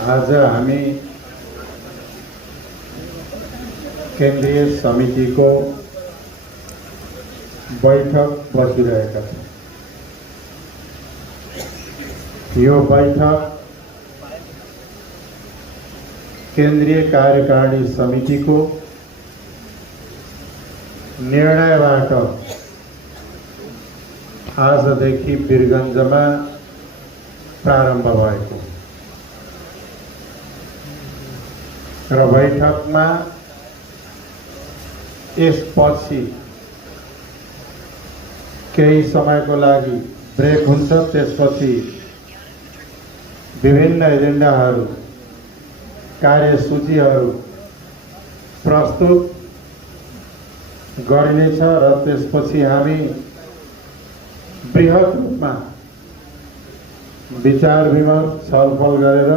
आज हामी केन्द्रीय समितिको बैठक बसिरहेका छौँ। यो बैठक केन्द्रीय कार्यकारिणी समितिको निर्णयबाट आजदेखि वीरगञ्जमा प्रारम्भ भएको र बैठकमा यसपछि केही समयको लागि ब्रेक हुन्छ। त्यसपछि विभिन्न एजेन्डाहरू कार्यसूचीहरू प्रस्तुत गरिनेछ र त्यसपछि हामी बृहत रूपमा विचार विमर्श छलफल गरेर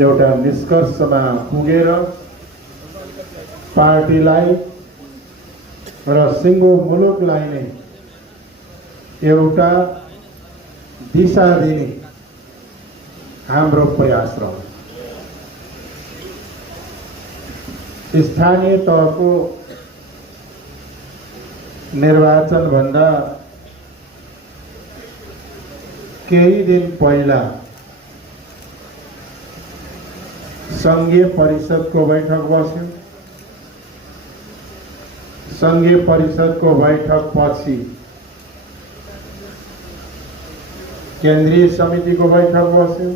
एउटा निष्कर्षमा पुगेर पार्टीलाई र सिङ्गो मुलुकलाई नै एउटा दिशा दिने हाम्रो प्रयास रहन्छ। स्थानीय तहको निर्वाचन भन्दा केही दिन पहिला संघीय परिषदको बैठक बस्यो। संघीय परिषदको बैठक पछि केन्द्रीय समितिको बैठक बस्यो।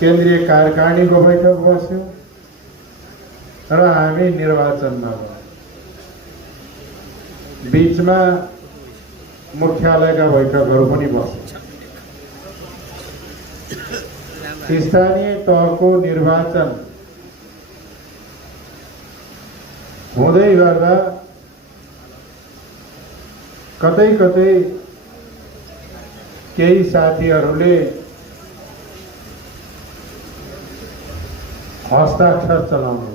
केन्द्रीय कार्यकारिणीको बैठक बस्यो र हामी निर्वाचनमा गयौँ। बीचमा मुख्यालयका बैठकहरू पनि बस्यो। स्थानीय तहको निर्वाचन हुँदै गर्दा कतै कतै केही साथीहरूले हस्ताक्षर चलाउनु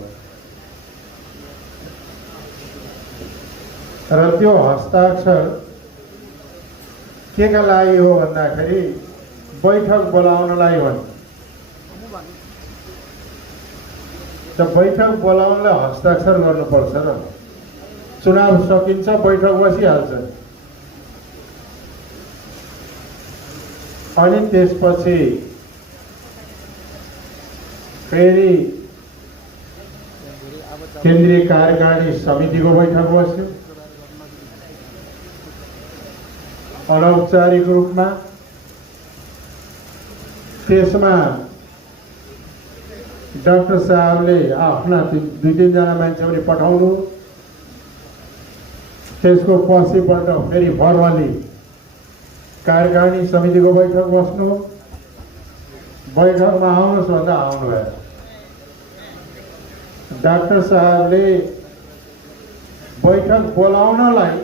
र त्यो हस्ताक्षर केका लागि हो भन्दाखेरि बैठक बोलाउनलाई हो। त बैठक बोलाउनलाई हस्ताक्षर गर्नुपर्छ र चुनाव सकिन्छ, बैठक बसिहाल्छ। अनि त्यसपछि फेरि केन्द्रीय कार्यकारिणी समितिको बैठक बस्यो अनौपचारिक रूपमा। त्यसमा डाक्टर साहबले आफ्ना दुई तीनजना मान्छे पनि पठाउनु। त्यसको पछिपल्ट फेरि फर्मली कार्यकारिणी समितिको बैठक बस्नु। बैठकमा आउनुहोस् भन्दा आउनु भयो। डाक्टर साहबले बैठक बोलाउनलाई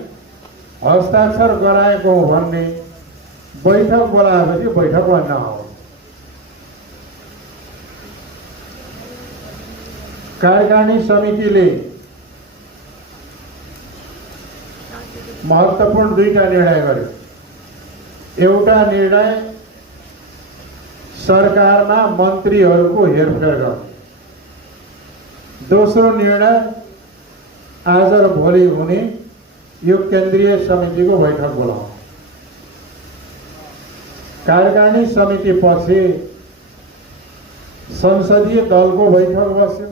हस्ताक्षर गराएको हो भन्ने, बैठक बोलाएपछि बैठकमा नआउ। कार्यकारिणी समितिले महत्त्वपूर्ण दुईटा निर्णय गर्यो। एउटा निर्णय सरकारमा मन्त्रीहरूको हेरफेर गर्ने। दोस्रो निर्णय आज र भोलि हुने यो केन्द्रीय समितिको बैठक बोलाउनु। कार्यकारिणी समिति पछि संसदीय दलको बैठक बस्यो।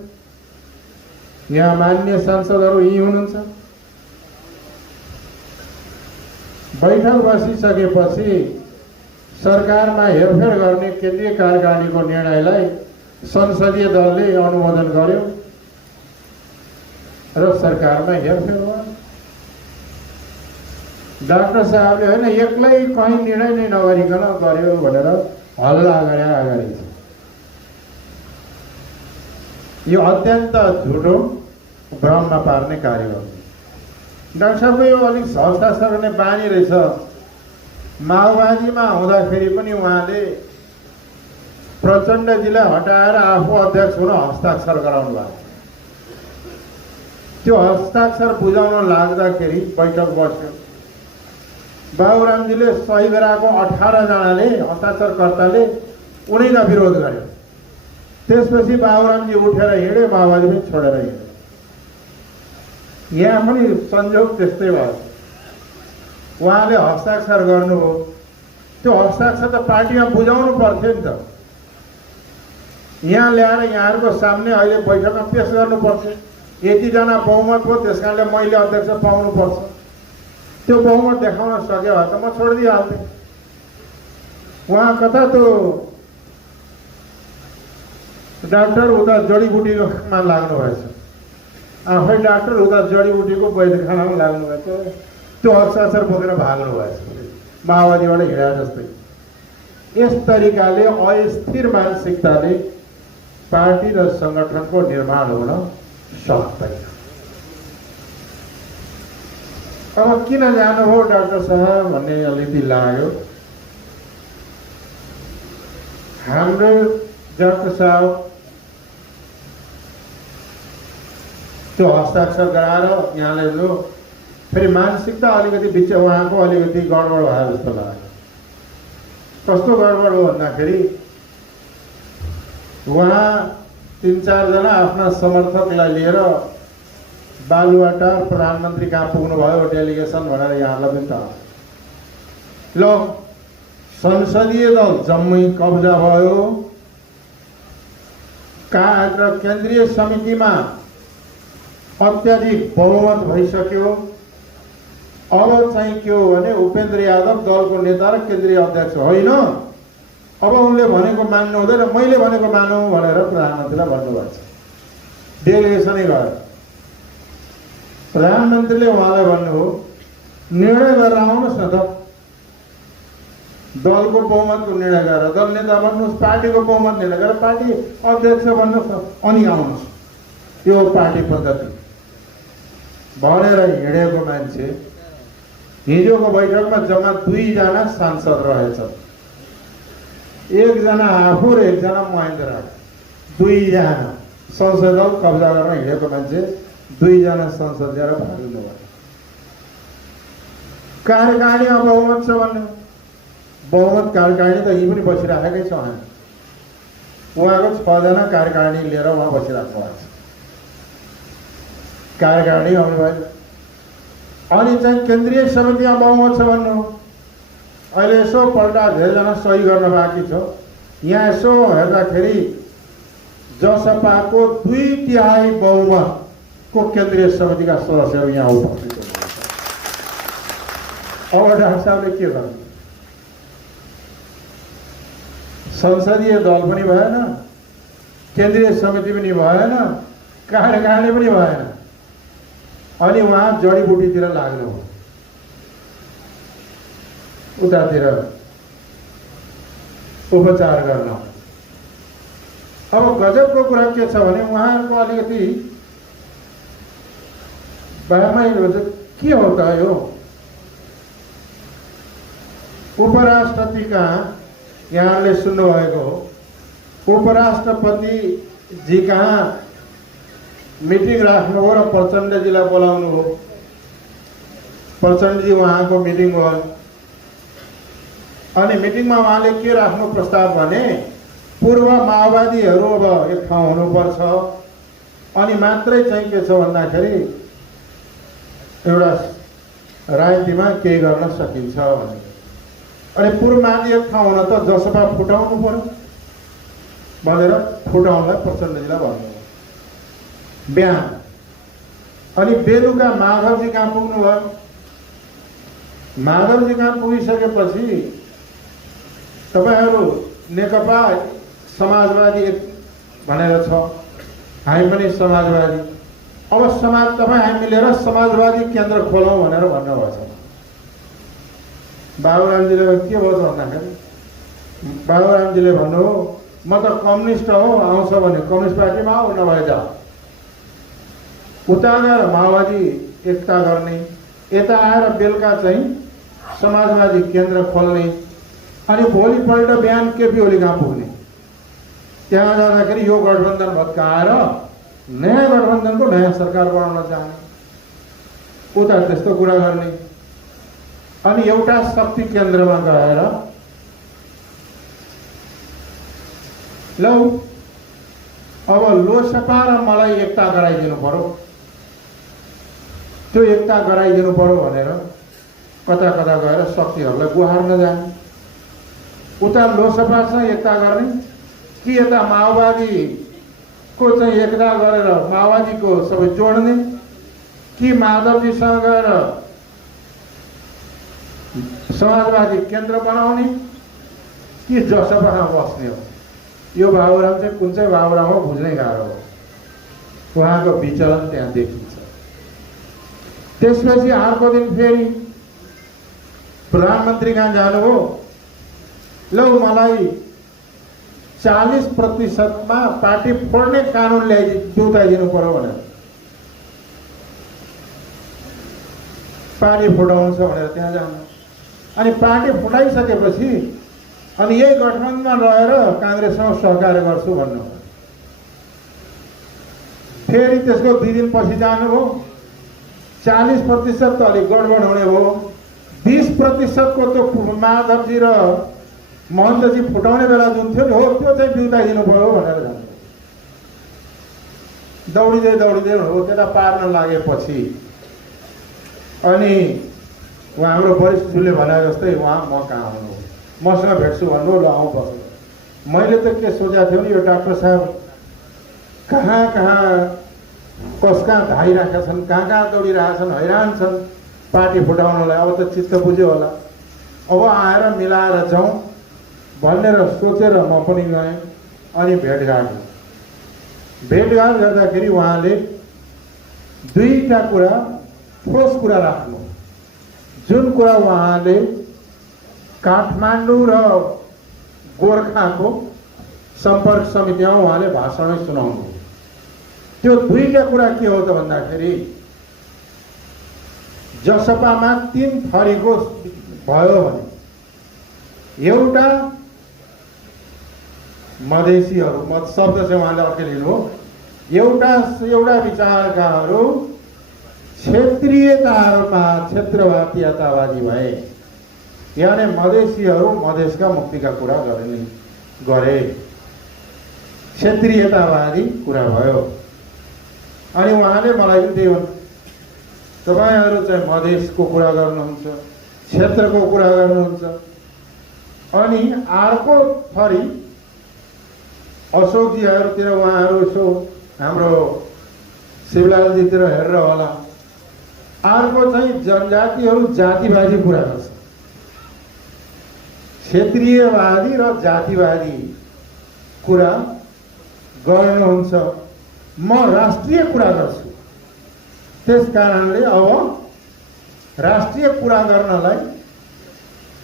यहाँ मान्य सांसदहरू यही हुनुहुन्छ। बैठक बसिसकेपछि सरकारमा हेरफेर गर्ने केन्द्रीय कार्यकारिणीको निर्णयलाई संसदीय दलले अनुमोदन गर्यो र सरकारमा हेरफेर भयो। डाक्टर साहबले होइन एक्लै कहीँ निर्णय नै नगरिकन गर्यो भनेर हल्ला गरे अगाडि। यो अत्यन्त झुटो भ्रममा पार्ने कार्य हो। डाक्टर साहबको यो अलिक हस्ताक्षर गर्ने बानी रहेछ। माओवादीमा हुँदाखेरि पनि उहाँले प्रचण्डजीलाई हटाएर आफू अध्यक्ष हुन हस्ताक्षर गराउनु भएको। त्यो हस्ताक्षर बुझाउन लाग्दाखेरि बैठक बस्यो। बाबुरामजीले सही गराएको 18 जनाले हस्ताक्षरकर्ताले उनीका विरोध गर्यो। त्यसपछि बाबुरामजी उठेर हिँड्यो, माओवादी पनि छोडेर हिँड्यो। यहाँ पनि संयोग त्यस्तै भयो। उहाँले हस्ताक्षर गर्नुभयो, त्यो हस्ताक्षर त पार्टीमा बुझाउनु पर्थ्यो नि त। यहाँ ल्याएर यहाँहरूको सामने अहिले बैठकमा पेश गर्नुपर्छ। यतिजना बहुमत हो, त्यस कारणले मैले अध्यक्ष पाउनुपर्छ। त्यो बहुमत देखाउन सक्यो भए त म छोडिदिइहाल्थेँ। उहाँ कता त्यो डाक्टर उता जडीबुटीमा लाग्नु भएछ, आफै डाक्टर उता जडीबुटीको वैद्यखानामा लाग्नु भएछ। त्यो हस्ताक्षर बोकेर भाग्नु भएछ, माओवादीबाट हिँडा जस्तै। यस तरिकाले अस्थिर मानसिकताले पार्टी र संगठनको निर्माण हुन सक्दैन। अब किन जानुभयो डाक्टर साहब भन्ने अलिकति लाग्यो। हाम्रो डाक्टर साहब त्यो हस्ताक्षर गराएर यहाँले जो फेरि मानसिकता अलिकति बिच उहाँको अलिकति गडबड भयो जस्तो लाग्यो। कस्तो गडबड हो भन्दाखेरि उहाँ 3-4 जना आफ्ना समर्थकलाई लिएर बालुवाटार प्रधानमन्त्री कहाँ पुग्नुभयो डेलिगेसन भनेर यहाँलाई पनि थाहा। ल संसदीय दल जम्मै कब्जा भयो, केन्द्रीय समितिमा अत्याधिक बहुमत भइसक्यो। अब चाहिँ के हो भने उपेन्द्र यादव दलको नेता र केन्द्रीय अध्यक्ष होइन, अब उनले भनेको मान्नु हुँदैन, मैले भनेको मानौँ भनेर प्रधानमन्त्रीलाई भन्नुभएको छ। डेलिगेसनै गयो। प्रधानमन्त्रीले उहाँलाई भन्नुभयो, निर्णय गरेर आउनुहोस् न त, दलको बहुमतको निर्णय गरेर, दल नेता भन्नुहोस्, पार्टीको बहुमत निर्णय गरेर पार्टी अध्यक्ष भन्नुहोस् न, अनि आउनुहोस्। यो पार्टी पद्धति भनेर हिँडेको मान्छे हिजोको बैठकमा जम्मा 2 जना सांसद रहेछन्। 1 जना आफू र 1 जना महेन्द्र राज। 2 जना संसद दल कब्जा गरेर हिँडेको मान्छे 2 जना संसद ल्याएर भाग्नु भयो। कार्यकारिणीमा बहुमत छ भन्नु, बहुमत कार्यकारिणी त यी पनि बसिराखेकै छ। उहाँको 6 जना कार्यकारिणी लिएर उहाँ बसिराख्नु भएको छ। कार्यकारिणी आउनु भयो। अनि चाहिँ केन्द्रीय समितिमा बहुमत छ भन्नु, अहिले यसो पल्टा धेरैजना सही गर्न बाँकी छ। यहाँ यसो हेर्दाखेरि जसपाको 2/3 बहुमतको केन्द्रीय समितिका सदस्यहरू यहाँ उपस्थित हुनुहुन्छ। अब डाक्टर साहबले के गर्नु? संसदीय दल पनि भएन, केन्द्रीय समिति पनि भएन, कार्यकारिणी पनि भएन। अनि उहाँ जडीबुटीतिर लाग्नु हो, उतातिर उपचार गर्न। अब गजबको कुरा के छ भने उहाँहरूको अलिकति बायामै के हो त यो? उपराष्ट्रपति कहाँ यहाँले सुन्नुभएको हो, उपराष्ट्रपति जी कहाँ मिटिङ राख्नु हो र प्रचण्डजीलाई बोलाउनु हो। प्रचण्डजी उहाँको मिटिङ हो। अनि मिटिङमा उहाँले के राख्नु प्रस्ताव भने पूर्व माओवादीहरू अब एक ठाउँ हुनुपर्छ। अनि मात्रै चाहिँ के छ भन्दाखेरि एउटा राजनीतिमा केही गर्न सकिन्छ भने। अनि पूर्व माओवादी एक ठाउँ हुन त जसपा फुटाउनु पर्यो भनेर फुटाउनलाई प्रचण्डजीलाई भन्नु बिहान। अनि बेलुका माधवजी कहाँ पुग्नु भयो। माधवजी कहाँ पुगिसकेपछि तपाईहरू नेकपा समाजवादी भनेर छ, हामी पनि समाजवादी, अब तपाईँ हामी मिलेर समाजवादी केन्द्र खोलौँ भनेर भन्नुभएको छ। बाबुरामजीले के भयो त भन्दाखेरि बाबुरामजीले भन्नु म त कम्युनिस्ट हो, आउँछ भने कम्युनिस्ट पार्टीमा आऊ, नभए जा। उता गएर माओवादी एकता गर्ने, यता आएर बेलुका चाहिँ समाजवादी केन्द्र खोल्ने। अनि भोलिपल्ट बिहान केपी ओली कहाँ पुग्ने, त्यहाँ जाँदाखेरि यो गठबन्धन भत्काएर नयाँ गठबन्धनको नयाँ सरकार बनाउन जाने, उता त्यस्तो कुरा गर्ने। अनि एउटा शक्ति केन्द्रमा गएर लौ अब लोकसभा र मलाई एकता गराइदिनु पर्यो, त्यो एकता गराइदिनु पर्यो भनेर कता कता गएर शक्तिहरूलाई गुहार्न जाने। उता लोकसभासँग एकता गर्ने कि यता माओवादीको चाहिँ एकता गरेर माओवादीको सबै जोड्ने कि माधवजीसँग गएर समाजवादी केन्द्र बनाउने कि जसपामा बस्ने हो। यो बाबुराम चाहिँ कुन चाहिँ बाबुराम हो बुझ्नै गाह्रो हो। उहाँको विचलन त्यहाँ देखिन्छ। त्यसपछि अर्को दिन फेरि प्रधानमन्त्री कहाँ जानुभयो, लौ मलाई 40% पार्टी फोड्ने कानुन ल्याइदिनु पर्यो भनेर पार्टी फुटाउनु छ भनेर त्यहाँ जानु। अनि पार्टी फुटाइसकेपछि अनि यही गठबन्धनमा रहेर काङ्ग्रेससँग सहकार्य गर्छु भन्नु। फेरि त्यसको 2 दिनपछि जानुभयो, 40% त अलिक गडबड हुने भयो, 20% को त्यो माधवजी र महन्तजी फुटाउने बेला जुन थियो नि हो त्यो चाहिँ बिउताइदिनु पर्यो भनेर जानु। दौडिँदै हो त्यता पार्न लागेपछि अनि उहाँ हाम्रो वरिष्ठले भने जस्तै उहाँ म कहाँ आउनु, मसँग भेट्छु भन्नु, ल आउँ बस्नु। मैले त के सोचेको थियो नि यो डाक्टर साहब कहाँ कहाँ धाइरहेका छन्, कहाँ दौडिरहेका छन्, हैरान छन् पार्टी फुटाउनलाई। अब त चित्त बुझ्यो होला, अब आएर मिलाएर जाउँ भनेर सोचेर म पनि गएँ। अनि भेटघाट गर्दाखेरि उहाँले 2टा कुरा ठोस कुरा राख्नु। जुन कुरा उहाँले काठमाडौँ र गोर्खाको सम्पर्क समितिमा उहाँले भाषणै सुनाउनु। त्यो 2टा कुरा के हो त भन्दाखेरि जसपामा 3 थरीको भयो भने एउटा मधेसीहरू, मत शब्द चाहिँ उहाँले अर्कै लिनु हो, एउटा विचारकाहरू क्षेत्रीयताहरूमा क्षेत्रवादीयतावादी भए, यानी मधेसीहरू मधेसका मुक्तिका कुरा गरे, क्षेत्रीयतावादी कुरा भयो। अनि उहाँले मलाई पनि त्यही भन्नु, तपाईहरु चाहिँ मधेसको कुरा गर्नुहुन्छ, क्षेत्रको कुरा गर्नुहुन्छ, अनि अर्को थरी अशोकजीहरूतिर उहाँहरू यसो हाम्रो शिवलालजीतिर हेरेर होला, अर्को चाहिँ जनजातिहरू जातिवादी कुरा गर्छ। क्षेत्रीयवादी र जातिवादी कुरा गर्नुहुन्छ, म राष्ट्रिय कुरा गर्छु। त्यस कारणले अब राष्ट्रिय कुरा गर्नलाई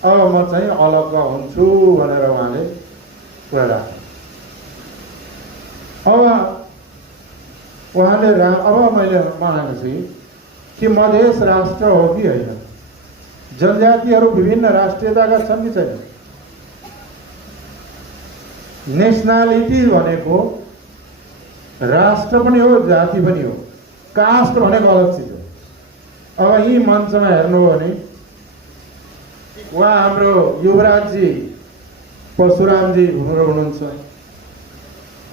अब म चाहिँ अलग हुन्छु भनेर उहाँले कुरा राख्नु। अब मैले मानेको छु कि मधेस राष्ट्र हो कि होइन, जनजातिहरू विभिन्न राष्ट्रियताका छन् कि छैन। नेसनालिटी भनेको राष्ट्र पनि हो जाति पनि हो, कास्ट भनेको अलग चिज हो। अब यी मञ्चमा हेर्नु हो भने उहाँ हाम्रो युवराजजी परशुरामजी हुनुहुन्छ,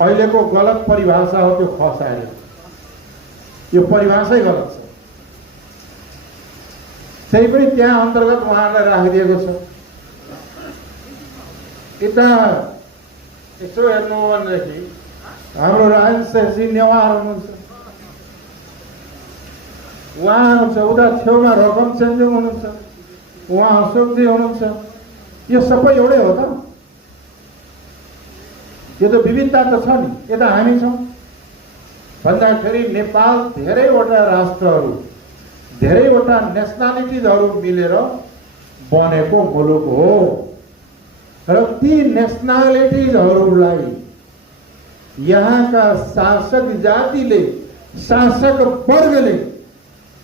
अहिलेको गलत परिभाषा हो त्यो खसाएर, यो परिभाषै गलत छ। त्यही पनि त्यहाँ अन्तर्गत उहाँलाई राखिदिएको छ। यता यसो हेर्नु हो भनेदेखि हाम्रो राजेश नेवार हुनुहुन्छ, उहाँ हुनुहुन्छ, उता छेउमा रकम चेन्जिङ हुनुहुन्छ, उहाँ अशोकजी हुनुहुन्छ। यो सबै एउटै हो त? यो त विविधता त छ नि, यता हामी छौँ भन्दाखेरि नेपाल धेरैवटा राष्ट्रहरू, धेरैवटा नेसनालिटिजहरू मिलेर बनेको मुलुक हो र ती नेसनालिटिजहरूलाई यहाँका शासक जातिले, शासक वर्गले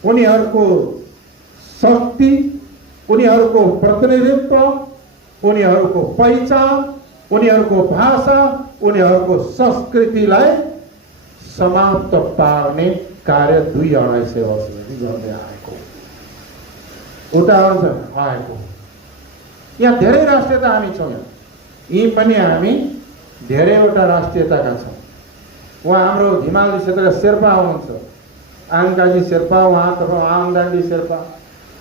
उनीहरूको शक्ति, उनीहरूको प्रतिनिधित्व, उनीहरूको पहिचान, उनीहरूको भाषा, उनीहरूको संस्कृतिलाई समाप्त पार्ने कार्य 2-250 वर्षदेखि गर्दै आएको। उदाहरण छ आएको। यहाँ धेरै राष्ट्रियता हामी छौँ। यी पनि हामी धेरैवटा राष्ट्रियताका छौँ। उहाँ हाम्रो हिमाली क्षेत्रका शेर्पा हुनुहुन्छ, आङकाजी शेर्पा, उहाँ तपाईँ आङदान्डी शेर्पा,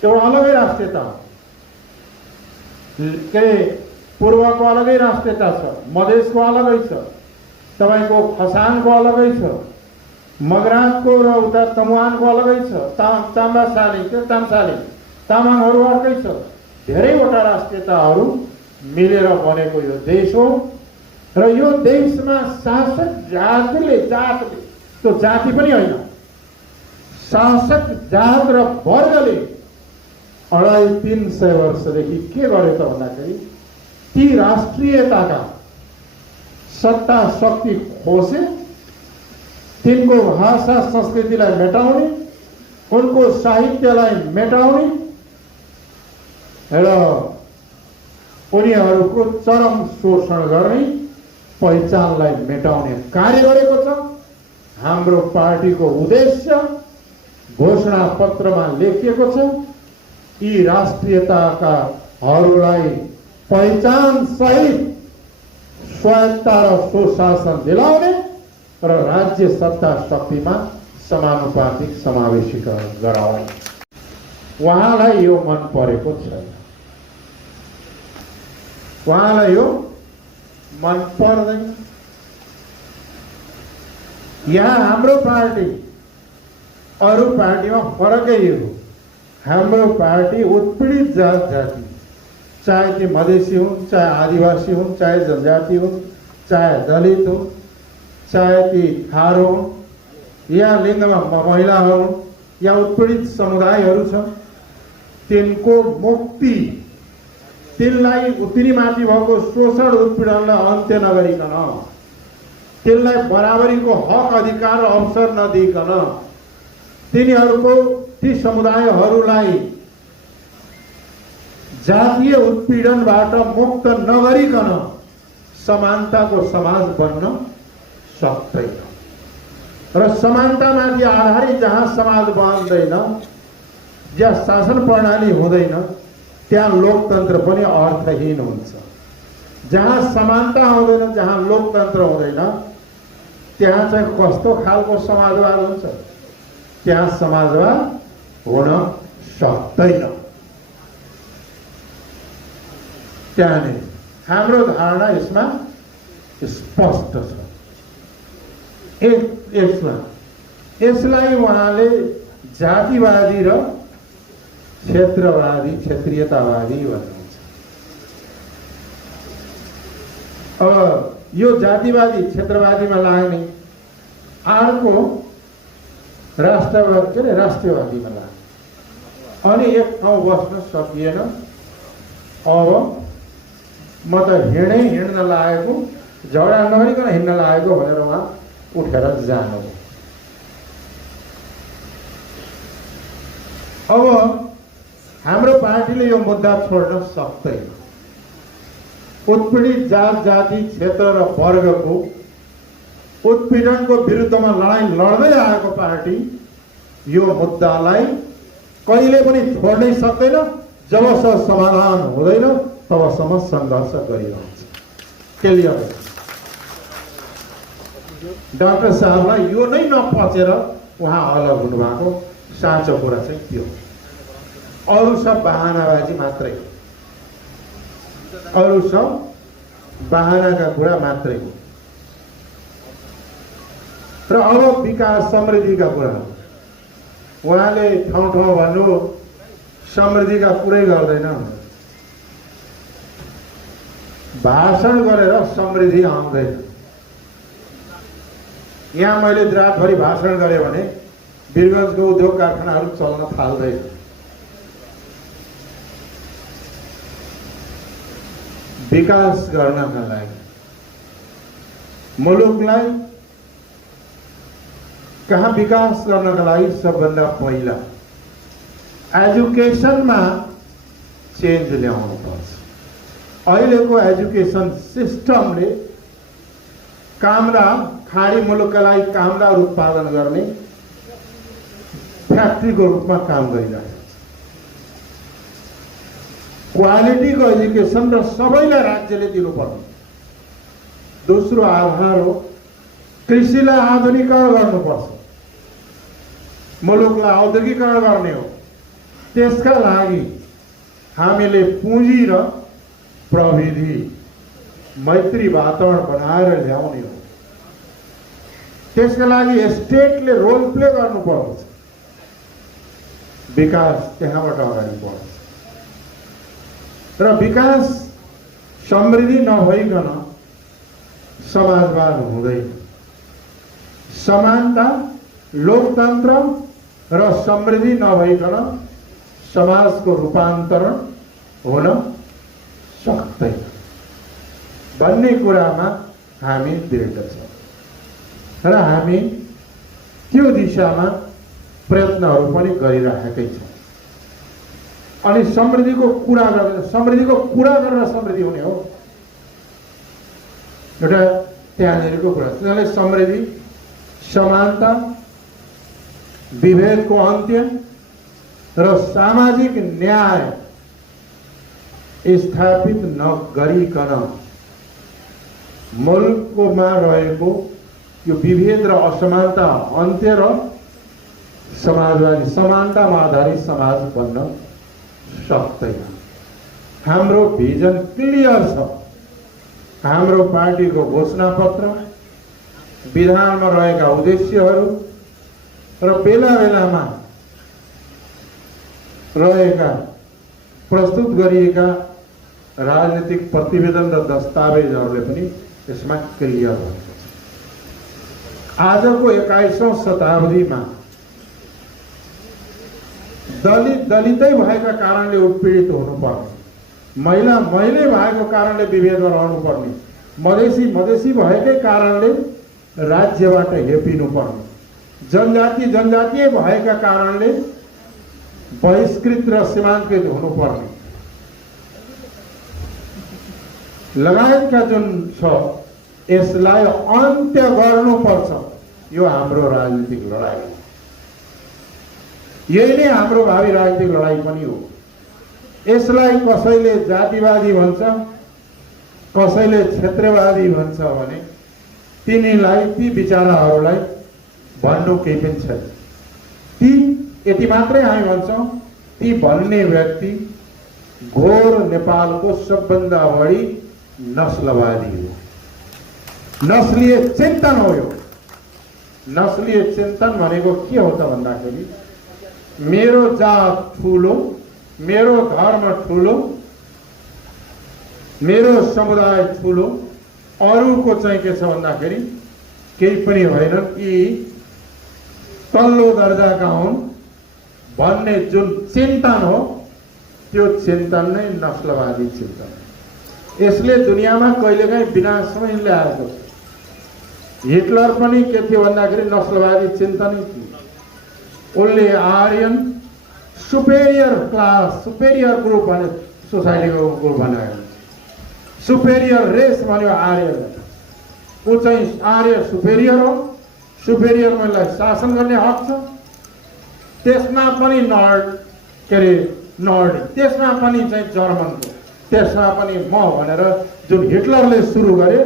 एउटा अलगै राष्ट्रियता हो। के अरे पूर्वको अलगै राष्ट्रियता छ, मधेसको अलगै छ, तपाईँको खसाङको अलगै छ, मगराजको र उता तमुवानको अलगै छ, चाम्बासाली के तामसाली तामाङहरू अर्कै छ। धेरैवटा राष्ट्रियताहरू मिलेर बनेको यो देश हो र यो देशमा शासक जातले त्यो जाति पनि होइन, शासक जात र वर्गले 250-300 वर्षदेखि के गरे त भन्दाखेरि ती राष्ट्रियताका सत्ता शक्ति खोसे, तिनको भाषा संस्कृतिलाई मेटाउने, उनको साहित्यलाई मेटाउने र उनीहरूको चरम शोषण गर्ने, पहिचानलाई मेटाउने कार्य गरेको छ। हाम्रो पार्टीको उद्देश्य घोषणा पत्रमा लेखिएको छ, यी राष्ट्रियताकाहरूलाई पहिचान सहित स्वायत्ता र सुशासन दिलाउने र राज्य सत्ता शक्तिमा समानुपातिक समावेशीकरण गराउने। उहाँलाई यो मन परेको छैन, उहाँलाई यो मन पर्दैन। यहाँ हाम्रो पार्टी अरू पार्टीमा फरकै हो। हाम्रो पार्टी उत्पीडित जात जाति, चाहे ती मधेसी हुन्, चाहे आदिवासी हुन्, चाहे जनजाति हुन्, चाहे दलित हुन्, चाहे ती थारू हुन्, या लिङ्गमा महिलाहरू हुन्, या उत्पीडित समुदायहरू छन्, तिनको मुक्ति, तिनलाई तिनीमाथि भएको शोषण उत्पीडनलाई अन्त्य नगरिकन, तिनलाई बराबरीको हक अधिकार र अवसर नदिइकन, तिनीहरूको ती समुदायहरूलाई जातीय उत्पीडनबाट मुक्त नगरिकन समानताको समाज बन्न सक्दैन। र समानतामाथि आधारित जहाँ समाज बन्दैन, जहाँ शासन प्रणाली हुँदैन, त्यहाँ लोकतन्त्र पनि अर्थहीन हुन्छ। जहाँ समानता हुँदैन, जहाँ लोकतन्त्र हुँदैन, त्यहाँ चाहिँ कस्तो खालको समाजवाद हुन्छ? त्यहाँ समाजवाद हुन सक्दैन। त्यहाँनिर हाम्रो धारणा यसमा स्पष्ट छ। यसलाई उहाँले जातिवादी र क्षेत्रवादी, क्षेत्रीयतावादी भन्नुहुन्छ। अब यो जातिवादी क्षेत्रवादीमा लाग्ने, अर्को राष्ट्रवादी के अरे राष्ट्रियवादीमा लाग्ने, अनि एक ठाउँ बस्न सकिएन। अब म त हिँड्न लागेको, झगडा नगरिकन हिँड्न लागेको भनेर उहाँ उठेर जानु। अब हाम्रो पार्टीले यो मुद्दा छोड्न सक्दैन। उत्पीडित जात जाति क्षेत्र र वर्गको उत्पीडनको विरुद्धमा लडाईँ लड्दै आएको पार्टी यो मुद्दालाई कहिले पनि छोड्नै सक्दैन। जबसम्म समाधान हुँदैन तबसम्म सङ्घर्ष गरिरहन्छ। क्लियर? डाक्टर साहबलाई यो नै नपचेर उहाँ अलग हुनुभएको साँचो कुरा चाहिँ त्यो। अरू सब बहानाबाजी मात्रै, अरू सब बहानाका कुरा मात्रै हो। र अब विकास समृद्धिका कुरा उहाँले ठाउँ ठाउँ भन्नु समृद्धिका कुरै गर्दैन। भाषण गरेर समृद्धि आउँदैन। यहाँ मैले रातभरि भाषण गरेँ भने वीरगञ्जको उद्योग कारखानाहरू चल्न थाल्दैन। विकास गर्नका लागि, मुलुकलाई कहाँ विकास गर्नका लागि सबभन्दा पहिला एजुकेसनमा चेन्ज ल्याउनु पर्छ। अहिलेको एजुकेसन सिस्टमले कामरा, खाडी मुलुकका लागि कामदार उत्पादन गर्ने फ्याक्ट्रीको रूपमा काम गरिरहेको छ। क्वालिटीको एजुकेसन र सबैलाई राज्यले दिनुपर्ने। दोस्रो आधार हो कृषिलाई आधुनिकीकरण गर्नुपर्छ, मुलुकलाई औद्योगिकरण गर्ने हो। त्यसका लागि हामीले पुँजी र प्रविधि मैत्री वातावरण बनाएर ल्याउने हो। त्यसका लागि स्टेटले रोल प्ले गर्नुपर्छ। विकास त्यहाँबाट अगाडि बढ्छ र विकास समृद्धि नभइकन समाजवाद हुँदैन। समानता, लोकतन्त्र र समृद्धि नभइकन समाजको रूपान्तरण हुन सक्दैन भन्ने कुरामा हामी दृढ छौँ र हामी त्यो दिशामा प्रयत्नहरू पनि गरिरहेकै छौँ। अनि समृद्धिको कुरा गरेर समृद्धि हुने हो। एउटा त्यहाँनिरको कुरा त्यसले समृद्धि, समानता, विभेदको अन्त्य र सामाजिक न्याय स्थापित नगरिकन मुलुकमा रहेको यो विभेद र असमानता अन्त्य र समाजवादी समानतामा आधारित समाज बन्न सक्दैन। हाम्रो भिजन क्लियर छ। हाम्रो पार्टीको घोषणापत्र, विधानमा रहेका उद्देश्यहरू र बेला बेलामा रहेका प्रस्तुत गरिएका राजनीतिक प्रतिवेदन र दस्तावेजहरूले पनि यसमा क्लियर हुन्छ। आजको 21औं शताब्दीमा दलितै भएका कारणले उत्पीडित हुनुपर्ने, महिलै भएको कारणले विभेदमा रहनुपर्ने, मधेसी भएकै कारणले राज्यबाट हेपिनुपर्ने, जनजातीय भएका कारणले बहिष्कृत र सीमाङ्कित हुनुपर्ने लगायतका जुन छ यसलाई अन्त्य गर्नुपर्छ। यो हाम्रो राजनीतिक लडाई हो। यही नै हाम्रो भावी राजनीतिक लडाई पनि हो। यसलाई कसैले जातिवादी भन्छ, कसैले क्षेत्रवादी भन्छ भने ती विचाराहरूलाई भन्नु केही पनि छैन। ती यति मात्रै हामी भन्छौँ, ती भन्ने व्यक्ति घोर नेपालको सबभन्दा बढी नस्लवादी हो। नस्लीय चिन्तन हो यो। नस्लीय चिन्तन भनेको के हो त भन्दाखेरि मेरो जात ठुलो, मेरो धर्म ठुलो, मेरो समुदाय ठुलो, अरूको चाहिँ के छ भन्दाखेरि केही पनि होइनन्, यी तल्लो दर्जाका हुन् भन्ने जुन चिन्तन हो त्यो चिन्तन नै नस्लवादी चिन्तन। यसले दुनियाँमा कहिलेकाहीँ विनाश पनि ल्याएको छ। हिटलर पनि के थियो भन्दाखेरि नस्लवादी चिन्तनै थियो। उनले Aryan superior class, superior group भने सोसाइटीको ग्रुप बनायो। सुपेरियर रेस भन्यो आर्यन। ऊ चाहिँ आर्य सुपेरियर हो। सुपेरियर मलाई शासन गर्ने हक छ। त्यसमा पनि नर्डिक, त्यसमा पनि चाहिँ जर्मनको, त्यसमा पनि म भनेर जुन हिटलरले सुरु गरे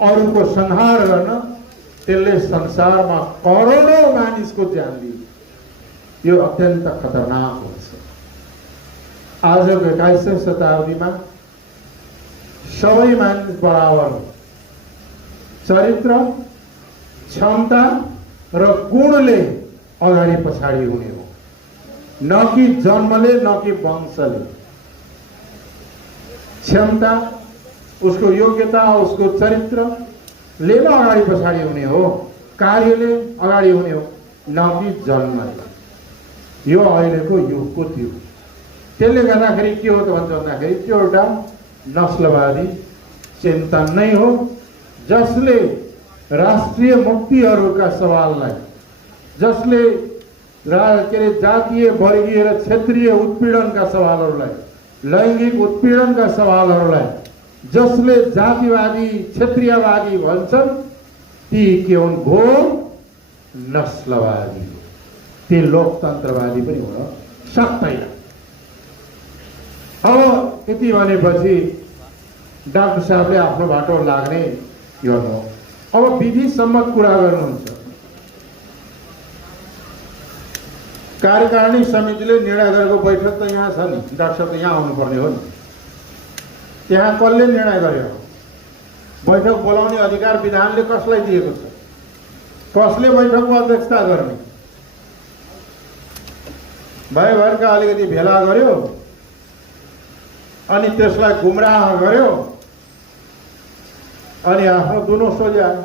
अरूको संहार गर्न, त्यसले संसारमा करोडौं मानिसको ज्यान दियो। यो अत्यन्त खतरनाक हुन्छ। आजको 21औं शताब्दीमा सबै मानिस बराबर हो। चरित्र, क्षमता र गुणले अगाडि पछाडि हुने हो, न कि जन्मले, न कि वंशले। क्षमता, उसको योग्यता, उसको चरित्रले अगाडि पछाडि हुने हो, कार्यले अगाडि हुने हो, न कि जन्मले। यो अहिलेको युगको थियो। त्यसले गर्दाखेरि के हो त भन्छ भन्दाखेरि त्यो एउटा नस्लवादी चिन्तन नै हो, जसले राष्ट्रिय मुक्तिहरूका सवाललाई, जसले जातीय, वर्गीय र क्षेत्रीय उत्पीडनका सवालहरूलाई, लैङ्गिक उत्पीडनका सवालहरूलाई जसले जातिवादी, क्षेत्रीयवादी भन्छन्, ती के हुन्? घोर नस्लवादी। ती लोकतन्त्रवादी पनि हुन सक्दैन। अब यति भनेपछि डाक्टर साहबले आफ्नो बाटो लाग्ने गर्नु। अब विधि सम्मत कुरा गर्नुहुन्छ। कार्यकारिणी समितिले निर्णय गरेको बैठक त यहाँ छ नि, डाक्टर साहब त यहाँ आउनुपर्ने हो नि। त्यहाँ कसले निर्णय गर्यो? बैठक बोलाउने अधिकार विधानले कसलाई दिएको छ? कसले बैठकको अध्यक्षता गर्ने? भयभरका अलिकति भेला गर्यो अनि त्यसलाई गुमराह गर्यो अनि आफ्नो दुनो सोझ्यायो।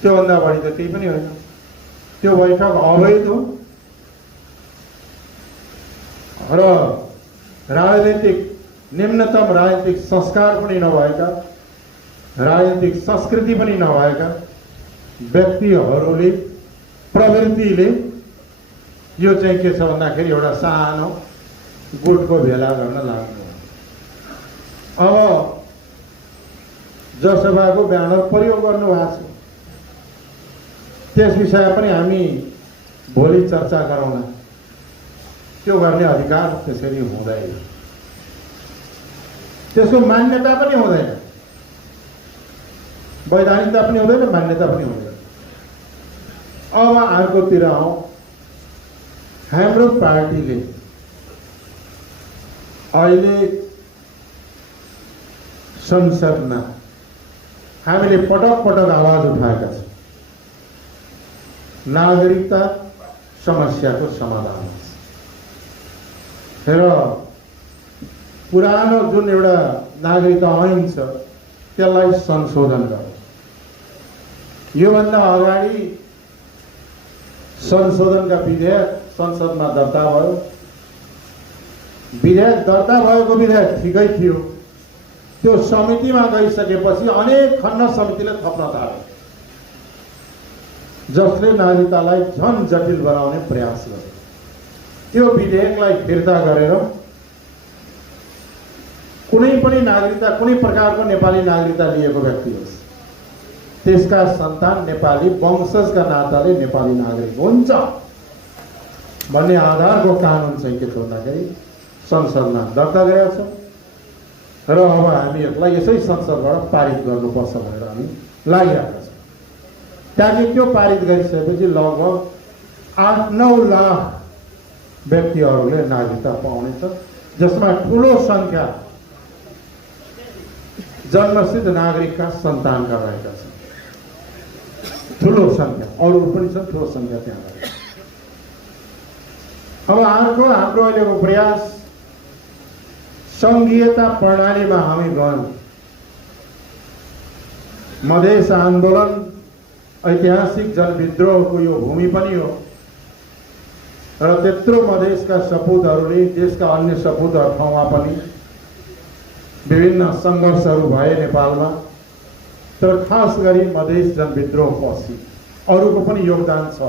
त्योभन्दा बढी त केही पनि होइन। त्यो बैठक अवैध हो र राजनीतिक निम्नतम राजनीतिक संस्कार पनि नभएका, राजनीतिक संस्कृति पनि नभएका व्यक्तिहरूले प्रवृत्तिले यो चाहिँ के छ भन्दाखेरि एउटा सानो गुटको भेला गर्न लाग्नु। अब जनसभाको ब्यानर प्रयोग गर्नु भएको छ, त्यस विषय पनि हामी भोलि चर्चा गरौँला। त्यो गर्ने अधिकार त्यसरी हुँदैन, त्यसको मान्यता पनि हुँदैन, वैधानिकता पनि हुँदैन, मान्यता पनि हुँदैन। अब अर्कोतिर आउँ। हाम्रो पार्टीले अहिले संसदमा हामीले पटक पटक आवाज उठाएका छौँ नागरिकता समस्याको समाधान र पुरानो जुन एउटा नागरिकता ऐन छ त्यसलाई संशोधन गर्नु। योभन्दा अगाडि संशोधनका विधेयक संसदमा दर्ता भयो। विधेयक दर्ता भएको विधेयक ठिकै थियो, त्यो समितिमा गइसकेपछि अनेक खण्ड समितिले थप्न थाले, जसले नागरिकतालाई झन जटिल बनाउने प्रयास गर्यो। त्यो विधेयकलाई फिर्ता गरेर कुनै पनि नागरिकता, कुनै प्रकारको नेपाली नागरिकता लिएको व्यक्ति होस्, त्यसका सन्तान नेपाली वंशजका नाताले नेपाली नागरिक हुन्छ भन्ने आधारको कानुन चाहिँ के छ भन्दाखेरि संसदमा दर्ता गरेका छौँ र अब हामी यसलाई यसै संसदबाट पारित गर्नुपर्छ भनेर हामी लागिरहेका छौँ। त्यहाँदेखि त्यो पारित गरिसकेपछि लगभग 8-9 लाख व्यक्तिहरूले नागरिकता पाउनेछ, जसमा ठुलो सङ्ख्या जन्मसिद्ध नागरिकका सन्तानका रहेका छन्। ठुलो सङ्ख्या, अरू पनि छन्, ठुलो सङ्ख्या त्यहाँ रहेको। अब हाम्रो अहिलेको प्रयास सङ्घीयता प्रणालीमा हामी गयौँ। मधेस आन्दोलन ऐतिहासिक जनविद्रोहको यो भूमि पनि हो र त्यत्रो मधेसका सपुतहरूले देशका अन्य सपुतहरू ठाउँमा पनि विभिन्न सङ्घर्षहरू भए नेपालमा, तर खास गरी मधेस जनविद्रोहपछि अरूको पनि योगदान छ।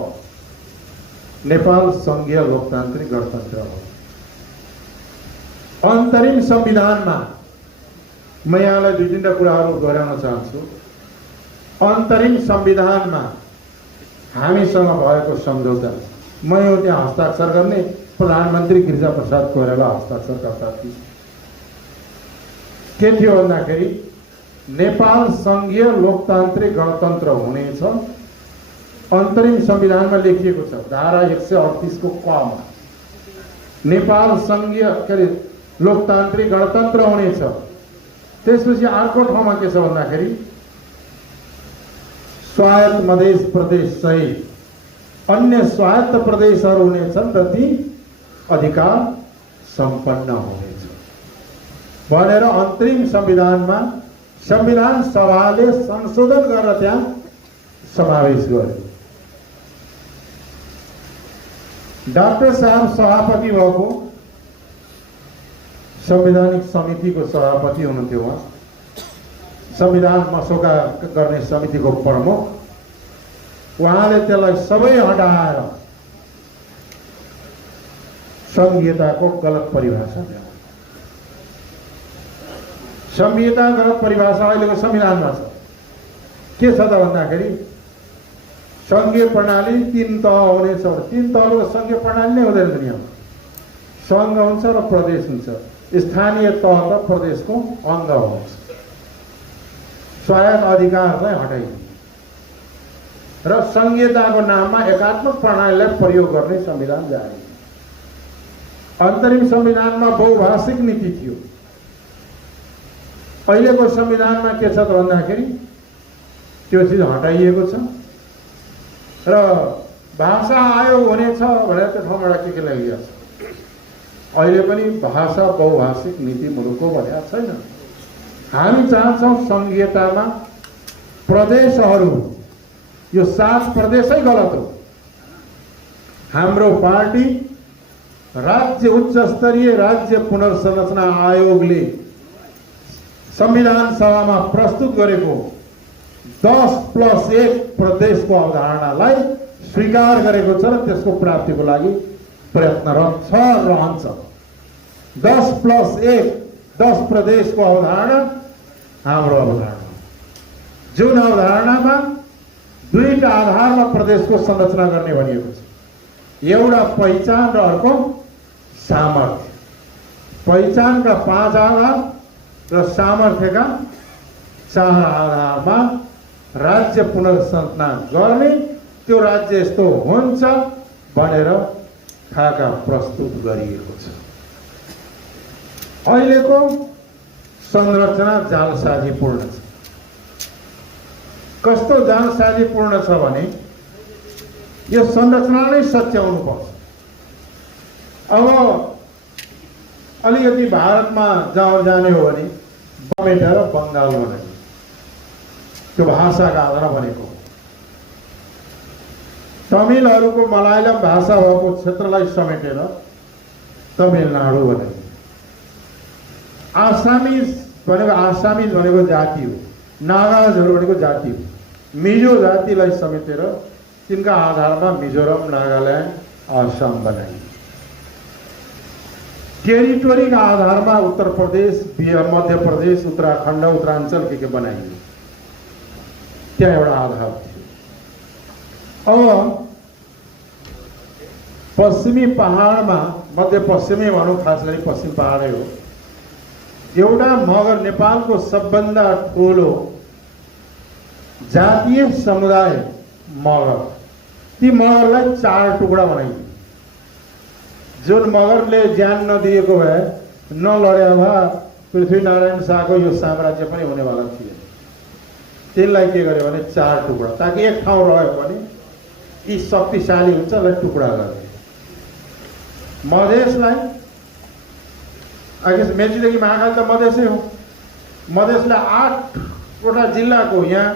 नेपाल सङ्घीय लोकतान्त्रिक गणतन्त्र हो। अन्तरिम संविधानमा म यहाँलाई 2-3 कुराहरू दोहोऱ्याउन चाहन्छु। अन्तरिम संविधानमा हामीसँग भएको सम्झौता, म यो त्यहाँ हस्ताक्षर गर्ने प्रधानमन्त्री गिरिजाप्रसाद कोइराला हस्ताक्षरकर्ता थिए। के थियो भन्दाखेरि नेपाल सङ्घीय लोकतान्त्रिक गणतन्त्र हुनेछ। अन्तरिम संविधानमा लेखिएको छ धारा 138 को क मा नेपाल सङ्घीय के अरे लोकतान्त्रिक गणतन्त्र हुनेछ। त्यसपछि अर्को ठाउँमा के छ भन्दाखेरि स्वायत्त मधेस प्रदेश सहित अन्य स्वायत्त प्रदेशहरू हुनेछन् र ती अधिकार सम्पन्न हुनेछ भनेर अन्तरिम संविधानमा संविधान सभाले संशोधन गरेर त्यहाँ समावेश गर्यो। डाक्टर साहब सभापति भएको संवैधानिक समितिको सभापति हुनुहुन्थ्यो। उहाँ संविधान मसौदा गर्ने समितिको प्रमुख। उहाँले त्यसलाई सबै हटाएर संघीयताको गलत परिभाषा ल्याए। संघीयता गलत परिभाषा अहिलेको संविधानमा छ। के छ त भन्दाखेरि सङ्घीय प्रणाली 3 तह हुनेछ। 3 तहको सङ्घीय प्रणाली नै हुँदैन दुनियाँमा। सङ्घ हुन्छ र प्रदेश हुन्छ। स्थानीय तह त प्रदेशको अङ्ग हुन्छ। स्वायत्त अधिकार चाहिँ हटाइदियो र संघीयताको नाममा एकात्मक प्रणालीलाई प्रयोग गर्ने संविधान जारी। अन्तरिम संविधानमा बहुभाषिक नीति थियो। अहिलेको संविधानमा के छ त भन्दाखेरि त्यो चिज हटाइएको छ र भाषा आयोग हुनेछ भनेर त्यो ठाउँबाट के लागिएको छ। अहिले पनि भाषा बहुभाषिक नीति मुलुकको भनेको छैन। हामी चाहन्छौँ संघीयतामा प्रदेशहरू, यो 7 प्रदेशै गलत हो। हाम्रो पार्टी राज्य उच्च स्तरीय राज्य पुनर्संरचना आयोगले संविधान सभामा प्रस्तुत गरेको 10+1 प्रदेशको अवधारणालाई स्वीकार गरेको छ र त्यसको प्राप्तिको लागि प्रयत्नरत छ, रहन्छ। 10+1 10 प्रदेशको अवधारणा हाम्रो अवधारणा, जुन अवधारणामा दुईटा आधारमा प्रदेशको संरचना गर्ने भनिएको छ। एउटा पहिचान र अर्को सामर्थ्य। पहिचानका 5 आधार र सामर्थ्यका 4 आधारमा राज्य पुनर्संरचना गर्ने, त्यो राज्य यस्तो हुन्छ भनेर खाका प्रस्तुत गरिएको छ। अहिलेको संरचना जालसाजीपूर्ण छ। कस्तो जालसाजीपूर्ण छ भने यो संरचना नै सच्याउनु पर्छ। अब अलिकति भारतमा जाने हो भने बमेटेर बङ्गाल बनायो, त्यो भाषाका आधारमा बनेको। तमिलहरूको मलायलम भाषा भएको क्षेत्रलाई समेटेर तमिलनाडु बनायो। आसामिज भनेको जाति हो, नागाजहरू भनेको जाति हो। मिजो जातिलाई समेटेर तिनका आधारमा मिजोरम, नागाल्यान्ड, आसाम बनाइयो। टेरिटोरीका आधारमा उत्तर प्रदेश, मध्य प्रदेश, उत्तराखण्ड, उत्तराञ्चल के बनाइयो। त्यहाँ एउटा आधार थियो। अब पश्चिमी पहाडमा, मध्य पश्चिमै भनौँ, खास गरी पश्चिम पहाडै हो, एउटा मगर, नेपालको सबभन्दा ठुलो जातीय समुदाय मगर, ती मगरलाई 4 टुक्रा बनाइयो। जुन मगरले ज्यान नदिएको भए, नलड्या भए पृथ्वीनारायण शाहको यो साम्राज्य पनि हुनेवाला थिएन। त्यसलाई के गर्यो भने 4 टुक्रा, ताकि एक ठाउँ रह्यो भने यी शक्तिशाली हुन्छ, त्यसलाई टुक्रा गर्यो। मधेसलाई, मेचीदेखि महाकाल त मधेसै हो, मधेसलाई 8वटा जिल्लाको यहाँ,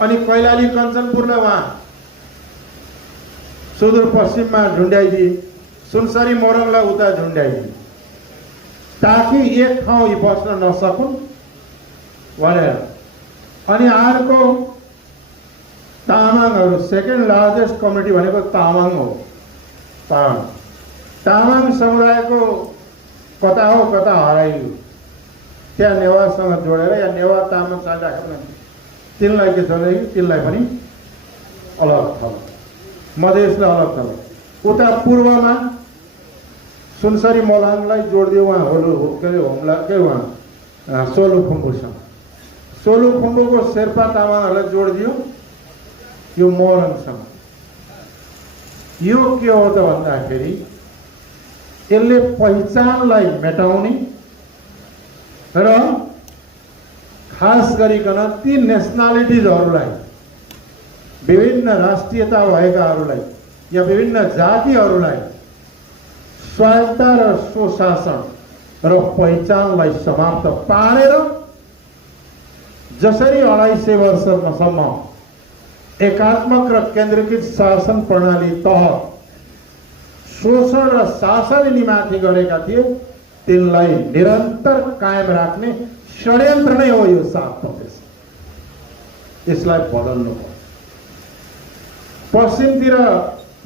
अनि कैलाली, कञ्चनपुर र वहाँ सुदूरपश्चिममा झुन्ड्याइदिए, सुनसरी मोरङलाई उता झुन्ड्याइदिए, ताकि एक ठाउँ यी बस्न नसकुन् भनेर। अनि अर्को तामाङहरू, सेकेन्ड लार्जेस्ट कम्युनिटी भनेको तामाङ हो। तामाङ समुदायको कता हो कता हराइयो, त्यहाँ नेवारसँग जोडेर या नेवार तामाङ चालिराखेको तिनलाई के छ भने तिनलाई पनि अलग थलो, मधेसलाई अलग थलो। उता पूर्वमा सुनसरी मोलाङलाई जोडिदियो, उहाँ उहाँ सोलुखुम्बुसँग। सोलुखुम्बुको शेर्पा तामाङहरूलाई जोडिदियो यो मोरङसँग। यो के हो त भन्दाखेरि यसले पहिचानलाई मेटाउने र खास गरिकन ती नेसनालिटिजहरूलाई, विभिन्न राष्ट्रियता भएकाहरूलाई या विभिन्न जातिहरूलाई स्वायत्त र स्वशासन र पहिचानलाई समाप्त पारेर जसरी 250 वर्षसम्म एकात्मक र केन्द्रीकृत शासन प्रणाली तहत शोषण र शासन यिनीमाथि गरेका थिए, तिनलाई निरन्तर कायम राख्ने षड्यन्त्र नै हो यो 7 प्रदेश। यसलाई बदल्नु पर्छ। पश्चिमतिर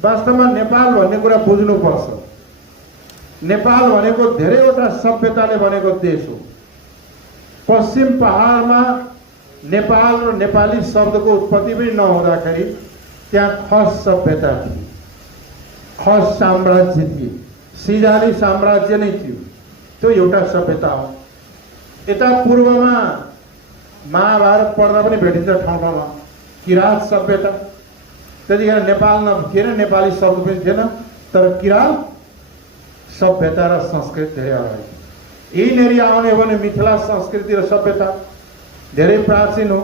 वास्तवमा नेपाल भन्ने कुरा बुझ्नुपर्छ। नेपाल भनेको धेरैवटा सभ्यताले बनेको देश हो। पश्चिम पहाडमा नेपाल र नेपाली शब्दको उत्पत्ति पनि नहुँदाखेरि त्यहाँ खस सभ्यता थिए, खस साम्राज्य थिए, सिजाली साम्राज्य नै थियो, त्यो एउटा सभ्यता हो। यता पूर्वमा महाभारत पढ्दा पनि भेटिन्छ ठाउँ ठाउँमा किरात सभ्यता। त्यतिखेर नेपालमा थिएन, नेपाली शब्द पनि थिएन, तर किरात सभ्यता र संस्कृति धेरै अगाडि। यहीँनेरि आउने हो भने मिथिला संस्कृति र सभ्यता धेरै प्राचीन हो।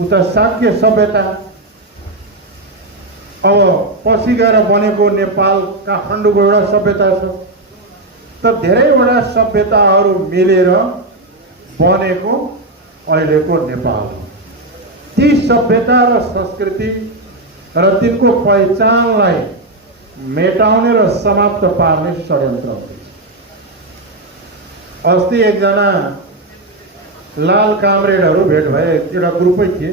उता शाक्य सभ्यता, अब पछि गएर बनेको नेपाल काठमाडौँको एउटा सभ्यता छ। त धेरैवटा सभ्यताहरू मिलेर बनेको अहिलेको नेपाल हो। ती सभ्यता र संस्कृति र तिनको पहिचानलाई मेटाउने र समाप्त पार्ने षड्यन्त्र हुँदैछ। अस्ति एकजना लाल कामरेडहरू भेट भए, एउटा ग्रुपै थिए।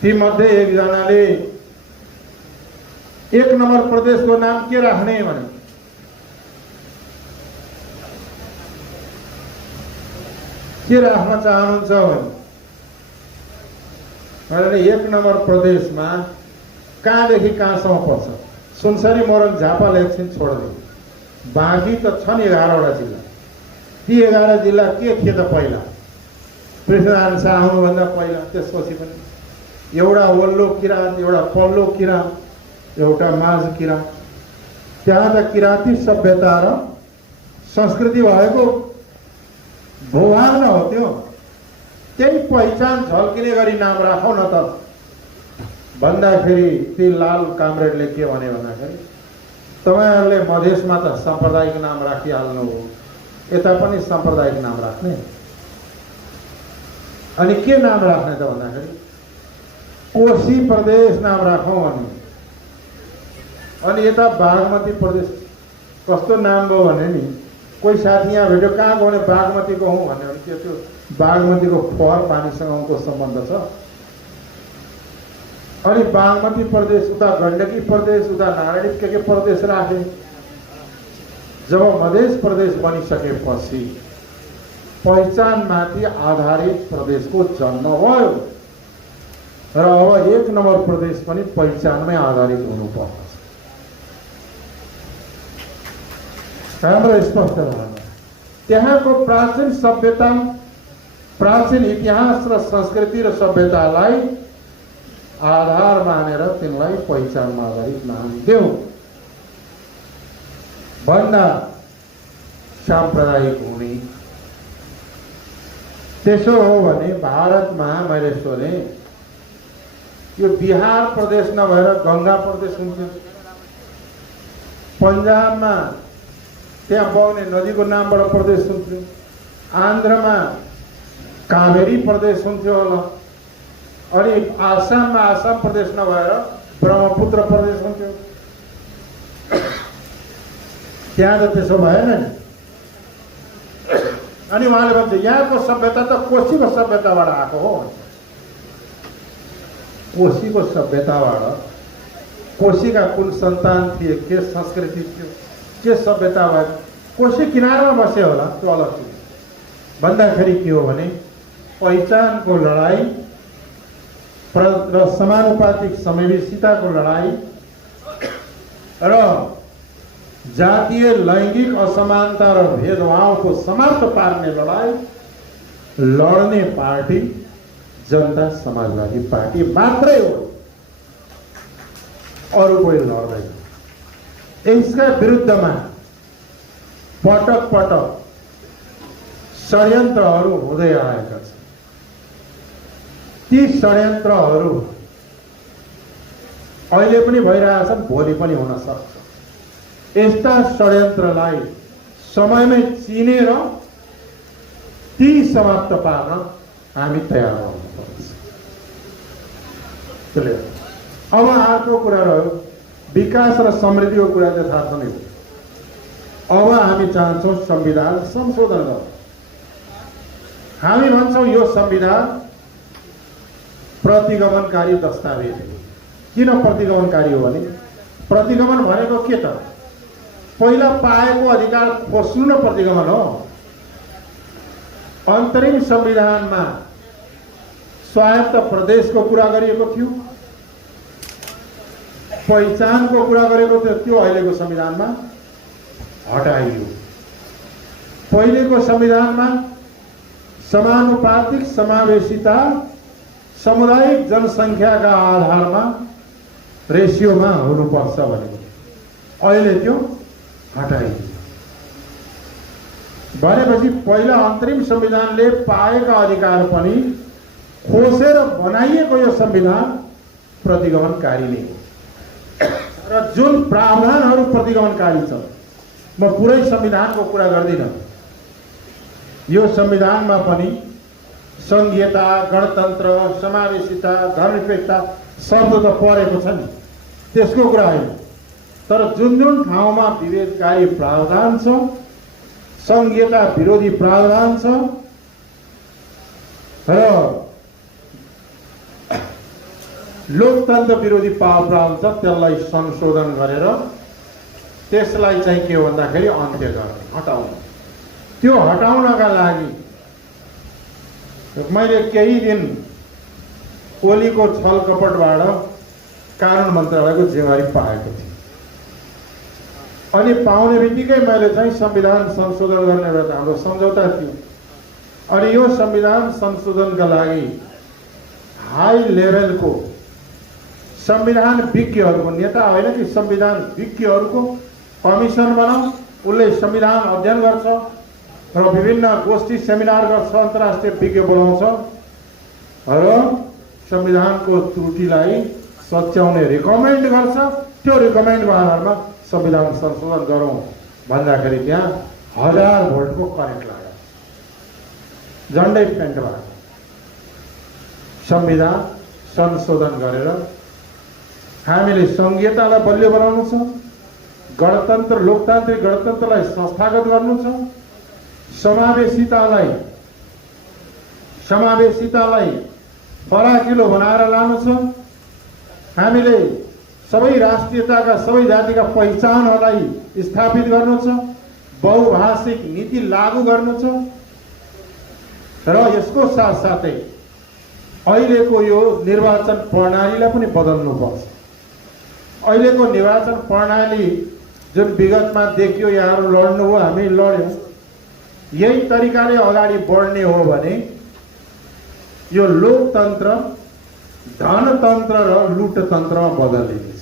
ती मध्ये एकजनाले 1 नम्बर प्रदेशको नाम के राख्ने भने, के राख्न चाहनुहुन्छ भने 1 नम्बर प्रदेशमा कहाँदेखि कहाँसम्म पर्छ? सुनसरी मोरङ झापा एकछिन छोड्दै बाँकी त छन् 11वटा जिल्ला। ती 11 जिल्ला के थिए त पहिला? पृथ्वीनारायण शाह आउनुभन्दा पहिला, त्यसपछि पनि एउटा वल्लो किराँत, एउटा पल्लो किराँत, एउटा माझ किराँत। त्यहाँ त किराँती सभ्यता र संस्कृति भएको भूभाग न हो त्यो। त्यही पहिचान झल्किने गरी नाम राखौ न त भन्दाखेरि ती लाल कामरेडले के भने भन्दाखेरि, तपाईहरुले मधेसमा त साम्प्रदायिक नाम राखिहाल्नु हो, यता पनि साम्प्रदायिक नाम राख्ने। अनि के नाम राख्ने त भन्दाखेरि कोशी प्रदेश नाम राखौं भने, अनि यता बागमती प्रदेश कस्तो नाम भयो भने नि, कोही साथी यहाँ भेट्यो कहाँ गयो भने बागमतीको हूँ भन्यो भने के त्यो बागमतीको फोहोर पानीसँग उनको सम्बन्ध छ। अनि बागमती प्रदेश, उता गण्डकी प्रदेश, उता नारायणी के प्रदेश राखे। जब मधेस प्रदेश बनिसकेपछि पहिचानमाथि आधारित प्रदेशको जन्म भयो र अब 1 नम्बर प्रदेश पनि पहिचानमै आधारित हुनुपर्छ। हाम्रो स्पष्ट धारणा, त्यहाँको प्राचीन सभ्यता, प्राचीन इतिहास र संस्कृति र सभ्यतालाई आधार मानेर तिनलाई पहिचानमा आधारित नाम देऊ भन्दा साम्प्रदायिक हुने। त्यसो हो भने भारतमा मैले सोधे, यो बिहार प्रदेश नभएर गंगा प्रदेश हुन्थ्यो। पन्जाबमा त्यहाँ बग्ने नदीको नामबाट प्रदेश हुन्थ्यो। आन्ध्रमा कावेरी प्रदेश हुन्थ्यो होला। अनि आसाममा आसाम प्रदेश नभएर ब्रह्मपुत्र प्रदेश हुन्थ्यो। त्यहाँ त त्यसो भएन नि। अनि उहाँले भन्छ यहाँको सभ्यता त कोशीको सभ्यताबाट आएको हो। कोशीको सभ्यताबाट, कोशीका कुन सन्तान थिए, के संस्कृति थियो, के सभ्यता भयो, कोशी किनारमा बसे होला, त्यो अलग थियो। भन्दाखेरि के हो भने पहिचानको लडाई र समानुपातिक समावेशिताको लडाई र जातीय लैंगिक असमानता र भेदभावको समाप्त पार्ने लडाई लड्ने पार्टी जनता समाजवादी पार्टी मात्रै हो, अरू कोही लड्दैन। यसका विरुद्धमा पटक पटक षड्यन्त्रहरू हुँदै आएका छन्। ती षड्यन्त्रहरू अहिले पनि भइरहेछन्, भोलि पनि हुन सक्छ। यस्ता षड्यन्त्रलाई समयमै चिनेर ती समाप्त पार्न हामी तयार हुनुपर्छ। अब अर्को कुरा रह्यो विकास र समृद्धिको कुरा यथार्थ नै हो। अब हामी चाहन्छौँ संविधान संशोधन गर्न। हामी भन्छौँ यो संविधान प्रतिगमनकारी दस्तावेज हो। किन प्रतिगमनकारी हो भने, प्रतिगमन भनेको के त पहिला पाएको अधिकार खोज्नु न प्रतिगमन हो। अन्तरिम संविधानमा स्वायत्त प्रदेशको कुरा गरिएको थियो, पहिचानको कुरा गरेको थियो, त्यो अहिलेको संविधानमा हटाइयो। पहिलेको संविधानमा समानुपातिक समावेशिता सामुदायिक जनसङ्ख्याका आधारमा रेसियोमा हुनुपर्छ भनेको, अहिले त्यो हटाइयो। भनेपछि पहिला अन्तरिम संविधानले पाएका अधिकार पनि खोसेर बनाइएको यो संविधान प्रतिगमनकारी नै हो। र जुन प्रावधानहरू प्रतिगमनकारी छ, म पुरै संविधानको कुरा गर्दिनँ, यो संविधानमा पनि संघीयता, गणतन्त्र, समावेशिता, धर्मनिरपेक्षता शब्द त परेको छ नि, त्यसको कुरा होइन। तर जुन जुन ठाउँमा विभेदकारी प्रावधान छ, संघीयता विरोधी प्रावधान छ र लोकतन्त्र विरोधी प्रावधान छ, त्यसलाई संशोधन गरेर त्यसलाई चाहिँ के हो भन्दाखेरि अन्त्य गर्ने, हटाउनु। त्यो हटाउनका लागि मैले केही दिन ओलीको छल कपटबाट कानुन मन्त्रालयको जिम्मेवारी पाएको थिएँ। अनि पाउने बित्तिकै मैले चाहिँ संविधान संशोधन गर्ने एउटा हाम्रो सम्झौता थियो। अनि यो संविधान संशोधनका लागि हाई लेभलको संविधान विज्ञहरूको, नेता होइन कि संविधान विज्ञहरूको कमिसन बनाऊ, उसले संविधान अध्ययन गर्छ र विभिन्न गोष्ठी सेमिनार गर्छ, अन्तर्राष्ट्रिय विज्ञ बोलाउँछ र संविधानको त्रुटिलाई सच्याउने रिकमेन्ड गर्छ। त्यो रिकमेन्डको आधारमा संविधान संशोधन गरौँ भन्दाखेरि त्यहाँ 1000 भोल्टको करेन्ट लाग्यो, झन्डै पेन्ट भयो। संविधान संशोधन गरेर हामीले संघीयतालाई बलियो बनाउनु छ, गणतन्त्र, लोकतान्त्रिक गणतन्त्रलाई संस्थागत गर्नु छ, समावेशितालाई फराकिलो बनाएर लानु छ, हामीले सबै राष्ट्रियताका, सबै जातिका पहिचानहरूलाई स्थापित गर्नु छ, बहुभाषिक नीति लागू गर्नु छ र यसको साथसाथै अहिलेको यो निर्वाचन प्रणालीलाई पनि बदल्नुपर्छ। अहिलेको निर्वाचन प्रणाली जुन विगतमा देखियो, यहाँहरू लड्नु हो, हामी लड्यौँ, यही तरिकाले अगाडि बढ्ने हो भने यो लोकतन्त्र धनतन्त्र र लुटतन्त्रमा बदलिनेछ।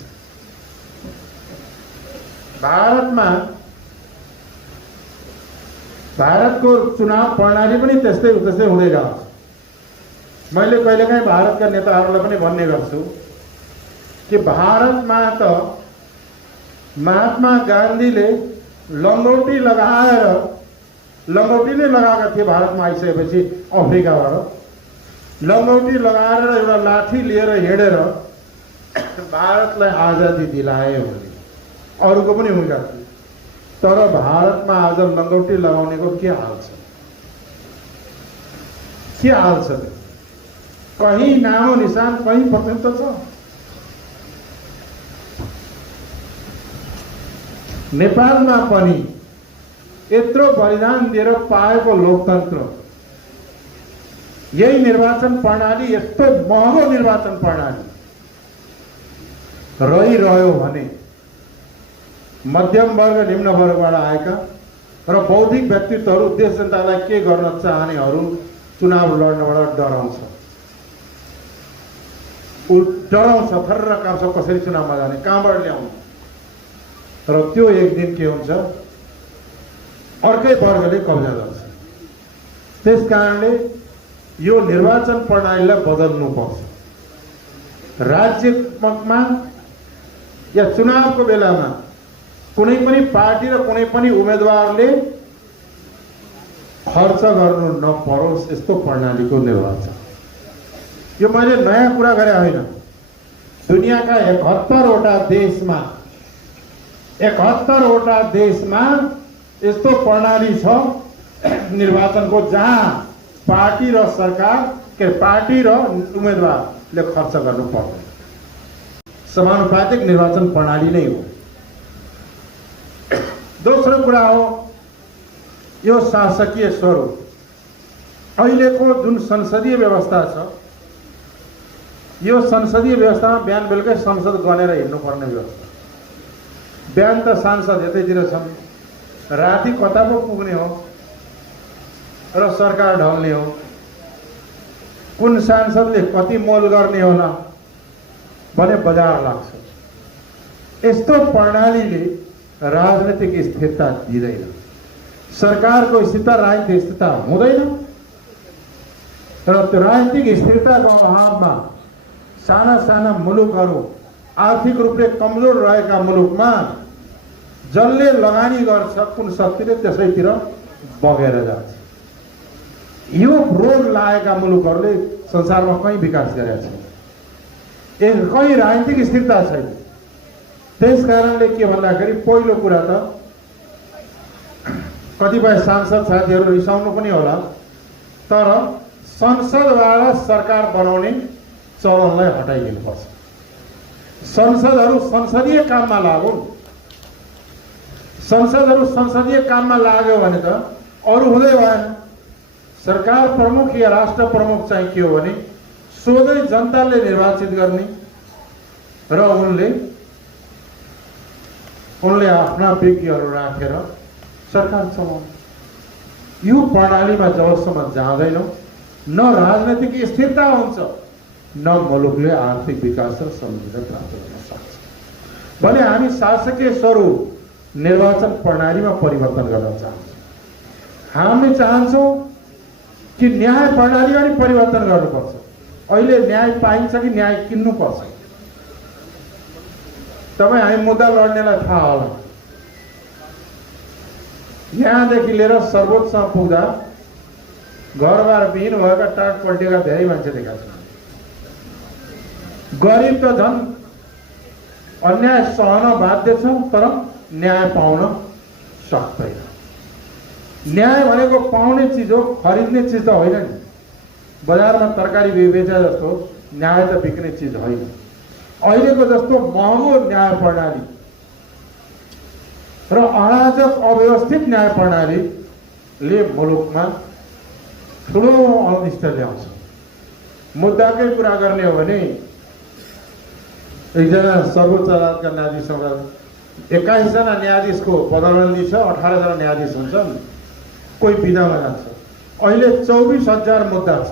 भारतको चुनाव प्रणाली पनि त्यस्तै हुँदै जान्छ। मैले कहिलेकाहीँ भारतका नेताहरूलाई पनि भन्ने गर्छु कि भारतमा त महात्मा गान्धीले लङ्गौटी नै लगाएका थिए। भारतमा आइसकेपछि अफ्रिकाबाट लङ्गौटी लगाएर एउटा लाठी लिएर हिँडेर भारतलाई आजादी दिलाए भने अरूको पनि भूमिका थियो। तर भारतमा आज लङ्गौटी लगाउनेको के हाल छ? के हाल छ? कहीँ नामो निशान, कहीँ पर्सेन्ट छ? नेपालमा पनि यत्रो बलिदान दिएर पाएको लोकतन्त्र, यही निर्वाचन प्रणाली, यस्तो महँगो निर्वाचन प्रणाली रहिरह्यो भने मध्यम वर्ग, निम्न वर्गबाट आएका र बौद्धिक व्यक्तित्वहरू देश जनतालाई के गर्न चाहनेहरू चुनाव लड्नबाट डराउँछ, थर्र काप्छ कसरी चुनावमा जाने, कहाँबाट ल्याउनु। र त्यो एक दिन के हुन्छ, अर्कै वर्गले कब्जा गर्छ। त्यस कारणले यो निर्वाचन प्रणालीलाई बदल्नुपर्छ। राज्यमा या चुनावको बेलामा कुनै पनि पार्टी र कुनै पनि उम्मेदवारले खर्च गर्नु नपरोस्, यस्तो प्रणालीको निर्वाचन। यो मैले नयाँ कुरा गरे होइन। दुनियाँका 71वटा देशमा यस्तो प्रणाली छ निर्वाचनको, जहाँ पार्टी र सरकार के पार्टी र उम्मेदवारले खर्च गर्नु पर्दैन। समानुपातिक निर्वाचन प्रणाली नै हो। दोस्रो कुरा हो यो शासकीय स्वरूप। अहिलेको जुन संसदीय व्यवस्था छ, यो संसदीय व्यवस्थामा बिहान बेलुकै संसद गनेर हिँड्नुपर्ने व्यवस्था। बिहान त सांसद यतैतिर छन्, राति कता पो पुग्ने हो र सरकार ढल्ने हो, कुन सांसदले कति मोल गर्ने होला भने बजार लाग्छ। यस्तो प्रणालीले राजनीतिक स्थिरता दिँदैन, सरकारको स्थिरता राजनीतिक स्थिरता हुँदैन र त्यो राजनीतिक स्थिरताको अभावमा साना साना मुलुकहरू, आर्थिक रूपले कमजोर रहेका मुलुकमा जसले लगानी गर्छ कुन शक्तिले त्यसैतिर बगेर जान्छ। यो रोग लागेका मुलुकहरूले संसारमा कहीँ विकास गरेका छैन, कहीँ राजनीतिक स्थिरता छैन। त्यस कारणले के भन्दाखेरि पहिलो कुरा त कतिपय सांसद साथीहरू रिसाउनु पनि होला, तर संसदबाट सरकार बनाउने चलनलाई हटाइदिनुपर्छ। संसदहरू संसदीय काममा लागुन्। संसदहरू संसदीय काममा लाग्यो भने त अरू हुँदै भएन। सरकार प्रमुख या राष्ट्र प्रमुख चाहिँ के हो भने सोझै जनताले निर्वाचित गर्ने र उनले आफ्ना विज्ञहरू राखेर सरकार चलाउने। यो प्रणालीमा जबसम्म जाँदैनौँ न राजनैतिक स्थिरता हुन्छ न मुलुकले आर्थिक विकास र समृद्धि प्राप्त गर्न सक्छ। भने हामी शासकीय स्वरूप निर्वाचन प्रणालीमा परिवर्तन गर्न चाहन्छौँ। हामी चाहन्छौँ कि न्याय प्रणालीमा पनि परिवर्तन गर्नुपर्छ। अहिले न्याय पाइन्छ कि न्याय किन्नुपर्छ? तपाईँ हामी मुद्दा लड्नेलाई थाहा होला, यहाँदेखि लिएर सर्वोच्चमा पुग्दा घरबार विहीन भएका टाट पल्टेका धेरै मान्छे देखा छन्। गरिब त झन् अन्याय सहन बाध्य छ, तर न्याय पाउन सक्दैन। न्याय भनेको पाउने चिज हो, खरिद्ने चिज त होइन नि। बजारमा तरकारी बेचे जस्तो न्याय त बिक्ने चिज होइन। अहिलेको जस्तो महँगो न्याय प्रणाली र अराजक अव्यवस्थित न्याय प्रणालीले मुलुकमा ठुलो अनिष्ट ल्याउँछ। मुद्दाकै कुरा गर्ने हो भने एकजना सर्वोच्च अदालतका न्यायाधीशसँग 21 जना न्यायाधीशको पदोन्नति छ, 18 जना न्यायाधीश हुन्छन्, कोही बिदामा जान्छ। अहिले 24,000 मुद्दा छ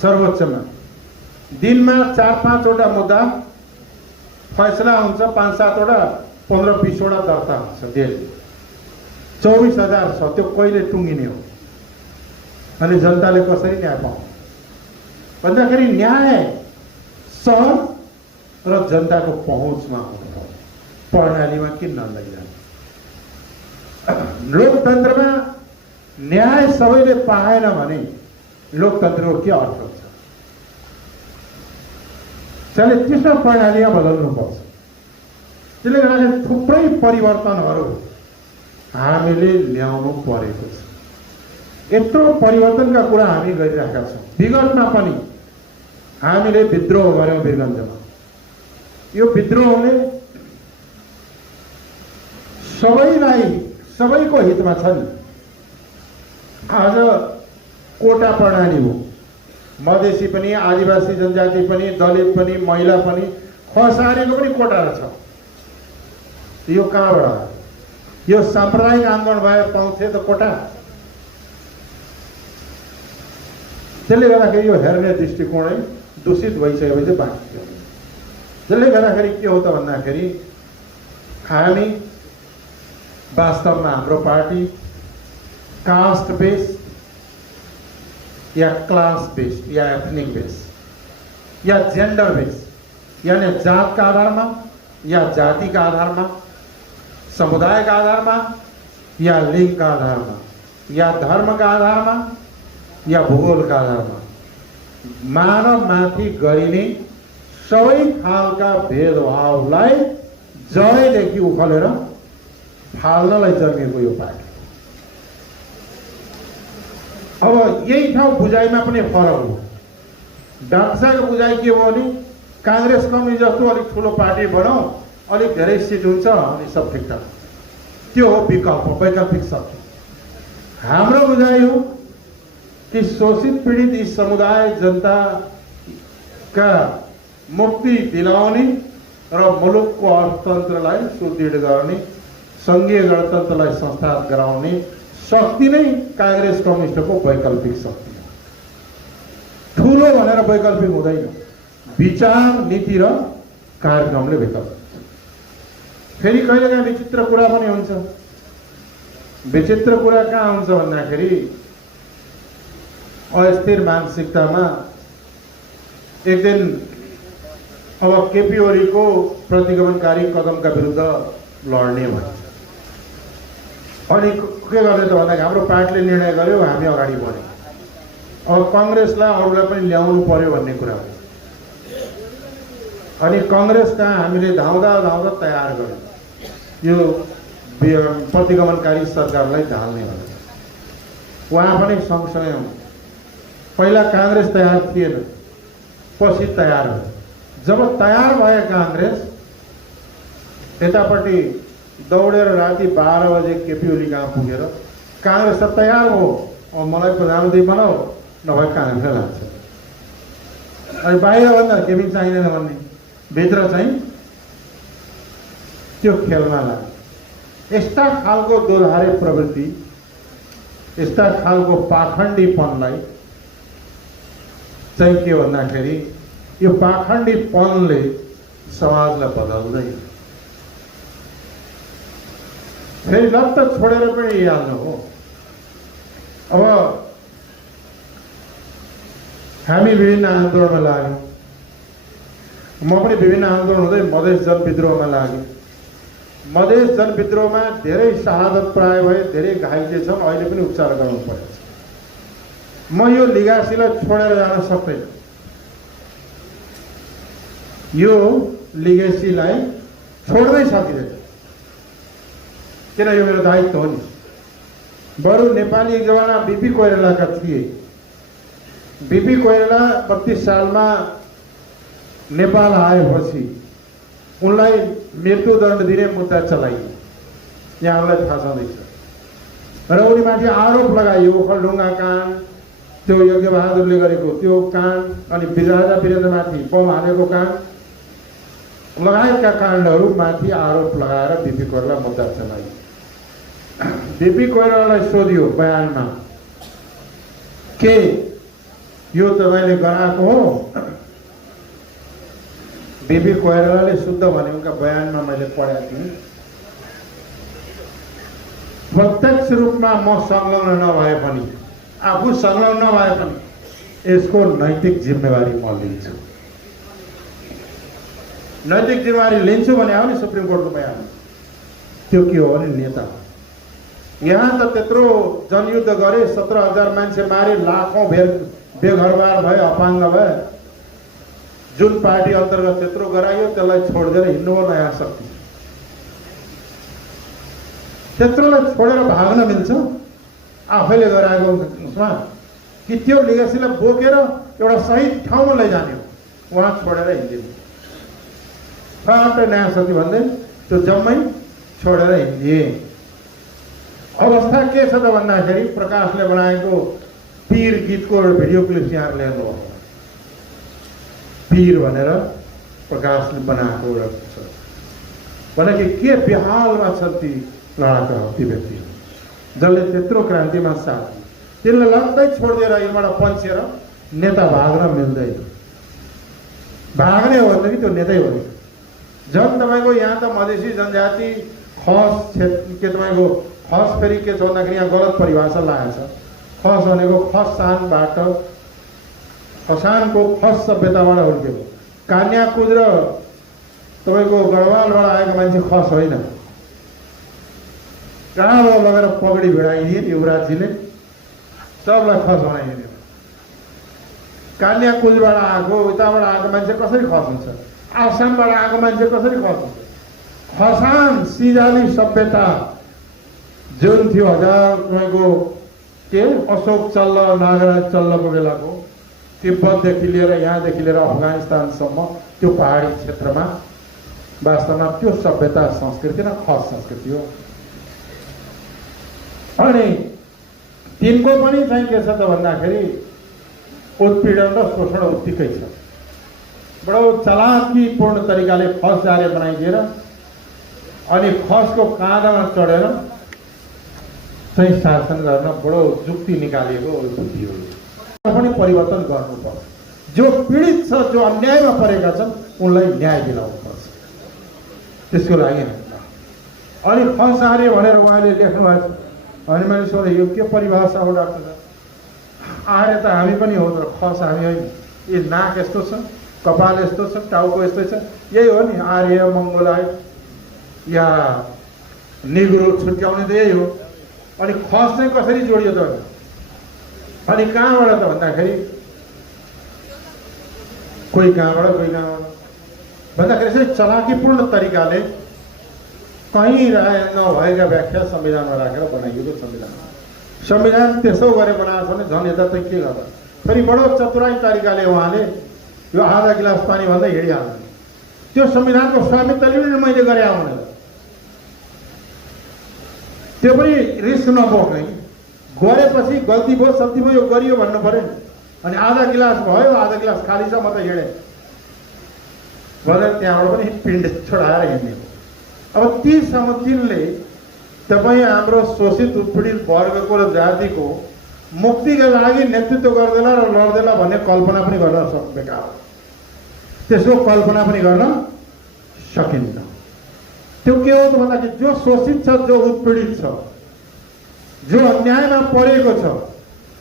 सर्वोच्चमा। दिनमा 4-5 वटा मुद्दा फैसला हुन्छ, 5-7 वटा 15-20 वटा दर्ता हुन्छ डेली। 24,000 छ, त्यो कहिले टुङ्गिने हो? अनि जनताले कसरी न्याय पाउँछ भन्दाखेरि न्याय सहज र जनताको पहुँचमा हुनुपर्छ, प्रणालीमा किन नलैजाने। लोकतन्त्रमा न्याय सबैले पाएन भने लोकतन्त्रको के अर्थ हुन्छ? त्यसले त्यस्तो प्रणालीमा बदल्नुपर्छ। त्यसले गर्दाखेरि थुप्रै परिवर्तनहरू हामीले ल्याउनु परेको छ। यत्रो परिवर्तनका कुरा हामी गरिरहेका छौँ। विगतमा पनि हामीले विद्रोह गर्यौँ वीरगन्जमा। यो विद्रोहले सबैको हितमा छ नि। आज कोटा प्रणाली हो, मधेसी पनि, आदिवासी जनजाति पनि, दलित पनि, महिला पनि, खसारीको पनि कोटा छ। यो कहाँबाट? यो साम्प्रदायिक आन्दोलन भए पाउँथे त कोटा। त्यसले गर्दाखेरि यो हेर्ने दृष्टिकोणै दूषित भइसकेपछि बाँकी। त्यसले गर्दाखेरि के हो त भन्दाखेरि हामी वास्तवमा हाम्रो पार्टी कास्ट बेस या क्लास बेस या एथनिक बेस या जेन्डर बेस, यानी जातका आधारमा या जातिका आधारमा, समुदायका आधारमा या लिङ्गका आधारमा या धर्मका आधारमा या भूगोलका आधारमा मानवमाथि गरिने सबै खालका भेदभावलाई जडैदेखि उखलेर फाल्नलाई जन्मिएको यो पार्टी। अब यही ठाउँ बुझाइमा पनि फरक हो। डाक्टर साहबको बुझाइ के हो भने काङ्ग्रेस कम्युनिस्ट जस्तो अलिक ठुलो पार्टी बनाऊ, अलिक धेरै सिट हुन्छ अनि सब ठिकठाक। त्यो हो विकल्प, वैकल्पिक शक्ति। हाम्रो बुझाइ हो कि शोषित पीडित यी समुदाय जनताका मुक्ति दिलाउने र मुलुकको अर्थतन्त्रलाई सुदृढ गर्ने सङ्घीय गणतन्त्रलाई संस्थागत गराउने शक्ति नै काङ्ग्रेस कम्युनिस्टको वैकल्पिक शक्ति हो। ठुलो भनेर वैकल्पिक हुँदैन, विचार नीति र कार्यक्रमले वैकल्पिक हुन्छ। फेरि कहिलेकाहीँ विचित्र कुरा पनि हुन्छ। विचित्र कुरा कहाँ हुन्छ भन्दाखेरि अस्थिर मानसिकतामा एक दिन अब केपी ओलीको प्रतिगमनकारी कदमका विरुद्ध लड्ने भयो। अनि के गर्ने त भन्दाखेरि हाम्रो पार्टीले निर्णय गर्यो, हामी अगाडि बढ्यौँ। अब कङ्ग्रेसलाई अरूलाई पनि ल्याउनु पर्यो भन्ने कुरा हो। अनि कङ्ग्रेस कहाँ हामीले धाउँदा धाउँदा तयार गर्यौँ यो प्रतिगमनकारी सरकारलाई ढाल्ने भनेर। उहाँ पनि सँगसँगै हुन्। पहिला काङ्ग्रेस तयार थिएन, पछि तयार भयो। जब तयार भए काङ्ग्रेस, यतापट्टि दौडेर राति 12 बजे केपी ओली कहाँ पुगेर काङ्ग्रेस त तयार हो, अब मलाई प्रधानमन्त्री बनाऊ, नभए काङ्ग्रेसलाई लान्छ। अनि बाहिर भन्दा केपी चाहिँदैन भन्ने, भित्र चाहिँ त्यो खेलमा लाग्यो। यस्ता खालको दोधारे प्रवृत्ति, यस्ता खालको पाखण्डीपनलाई चाहिँ के भन्दाखेरि यो पाखण्डीपनले समाजलाई बदल्दैन। फेरि लत्त छोडेर पनि यिहाल्नु हो। अब हामी विभिन्न आन्दोलनमा लाग्यौँ। म पनि विभिन्न आन्दोलन हुँदै मधेस जनविद्रोहमा लागेँ। मधेस जनविद्रोहमा धेरै शहादत प्राय भए, धेरै घाइते छन्, अहिले पनि उपचार गर्नु परेको छ। म यो लिगासीलाई छोडेर जान सक्दैन। यो लिगेसीलाई छोड्दै सकिँदैन, किन यो मेरो दायित्व हो नि। बरु नेपाली एक जमाना बिपी कोइरालाका थिए। बिपी कोइराला 32 सालमा नेपाल आएपछि उनलाई मृत्युदण्ड दिने मुद्दा चलाइयो, यहाँलाई थाहा छँदैछ। र उनीमाथि आरोप लगाइयो, ओखलढुङ्गा काण्ड, त्यो यज्ञबहादुरले गरेको त्यो काण्ड, अनि राजा वीरेन्द्रमाथि बम हालेको काण्ड लगायतका काण्डहरूमाथि आरोप लगाएर बिपी कोइराला मुद्दा चलाइयो। बिपी कोइरालालाई सोधियो बयानमा, के यो तपाईँले गराएको हो? बिपी कोइरालाले शुद्ध भने उनका बयानमा मैले पढेको थिएँ, प्रत्यक्ष रूपमा म संलग्न नभए पनि, आफू संलग्न नभए पनि यसको नैतिक जिम्मेवारी म लिन्छु। नैतिक जिम्मेवारी लिन्छु भने आउने सुप्रिम कोर्टको बयान। त्यो के हो भने नेता हो। यहाँ त त्यत्रो जनयुद्ध गरे, 17,000 मान्छे मारे, लाखौं बेघरबार भए, अपाङ्ग भए। जुन पार्टी अन्तर्गत त्यत्रो गराइयो त्यसलाई छोडेर हिँड्नु हो नयाँ शक्ति। त्यत्रोलाई छोडेर भाग्न मिल्छ आफैले गराएको उसमा, कि त्यो लिगेसीलाई बोकेर एउटा सही ठाउँमा लैजाने हो, उहाँ छोडेर हिँडिदिनु। फर्स्ट नयाँ शक्ति भन्दै त्यो जम्मै छोडेर हिँडिदिए। अवस्था के छ त भन्दाखेरि प्रकाशले बनाएको पीर गीतको भिडियो क्लिप यहाँहरूले हेर्नु। पीर भनेर प्रकाशले बनाएको एउटा छ भने के बेहालमा छ ती लडाका, ती व्यक्ति जसले त्यत्रो क्रान्तिमा साथ दिए। त्यसले लड्दै छोडिदिएर यहाँबाट पन्छेर नेता भाग्न मिल्दैन। भाग्ने हो भनेदेखि त्यो नेतै हो। झन् तपाईँको यहाँ त मधेसी जनजाति खस क्षेत्र के तपाईँको खस फेरि के छ भन्दाखेरि यहाँ गलत परिभाषा लागेको छ। खस भनेको खसान खसानको खस सभ्यताबाट हुर्केको। कान्याकुज र तपाईँको गढवालबाट आएको मान्छे खस होइन। कहाँबाट लगेर पगडी भिडाइदिए युवराजजीले, सबलाई खस बनाइदिने। कान्याकुजबाट आएको, उताबाट आएको मान्छे कसरी खस हुन्छ? आसामबाट आएको मान्छे कसरी खस हुन्छ? खसान सिजाली सभ्यता जुन थियो तपाईँको के अशोक चल्ल, नागराज चल्लको बेलाको, तिब्बतदेखि लिएर यहाँदेखि लिएर अफगानिस्तानसम्म त्यो पहाडी क्षेत्रमा वास्तवमा त्यो सभ्यता संस्कृति न खस संस्कृति हो। अनि तिनको पनि चाहिँ के छ त भन्दाखेरि उत्पीडन र शोषण उत्तिकै छ। बडो चलाकीपूर्ण तरिकाले खस जारे बनाइदिएर अनि खसको काँधामा चढेर चाहिँ शासन गर्न बडो जुक्ति निकालेको बुद्धि हो। पनि परिवर्तन गर्नुपर्छ। जो पीडित छ, जो अन्यायमा परेका छन् उनलाई न्याय दिलाउनुपर्छ। त्यसको लागि अनि खस आर्य भनेर उहाँले लेख्नुभएको छ। अनि मैले सोधेँ यो के परिभाषा हो डाक्टर साहब? आर्य त हामी पनि हो तर खस हामी होइन। यो नाक यस्तो छ, कपाल यस्तो छ, टाउको यस्तै छ, यही हो नि आर्य मङ्गोलाइट या निग्रो छुट्याउने त यही हो। अनि खस चाहिँ कसरी जोडियो त? अनि कहाँबाट त भन्दाखेरि कोही कहाँबाट कोही कहाँबाट भन्दाखेरि चाहिँ चलाकीपूर्ण तरिकाले कहीँ नभएका व्याख्या संविधानमा राखेर बनाइएको संविधान त्यसो गरे बनाएको छ भने झन् यता चाहिँ के गर्दा फेरि बडो चतुराई तरिकाले उहाँले यो आधा गिलास पानी भन्दै हिँडिहाल्नु। त्यो संविधानको स्वामित्वले पनि मैले गरे आउन त्यो पनि रिस्क नबोक्ने, गरेपछि गल्ती भयो सल्ती भयो यो गरियो भन्नु पर्यो नि। अनि आधा गिलास भयो, आधा गिलास खाली छ, म त हिँडेँ भनेर त्यहाँबाट पनि पिण्ड छोडाएर हिँड्ने। अब तीसम्म तिनले तपाईँ हाम्रो शोषित उत्पीडित वर्गको र जातिको मुक्तिका लागि नेतृत्व गर्दैला र लड्दैला भन्ने कल्पना पनि गर्न बेकार हो। त्यसको कल्पना पनि गर्न सकिन्न। त्यो के हो त भन्दाखेरि जो शोषित छ, जो उत्पीडित छ, जो अन्यायमा परेको छ,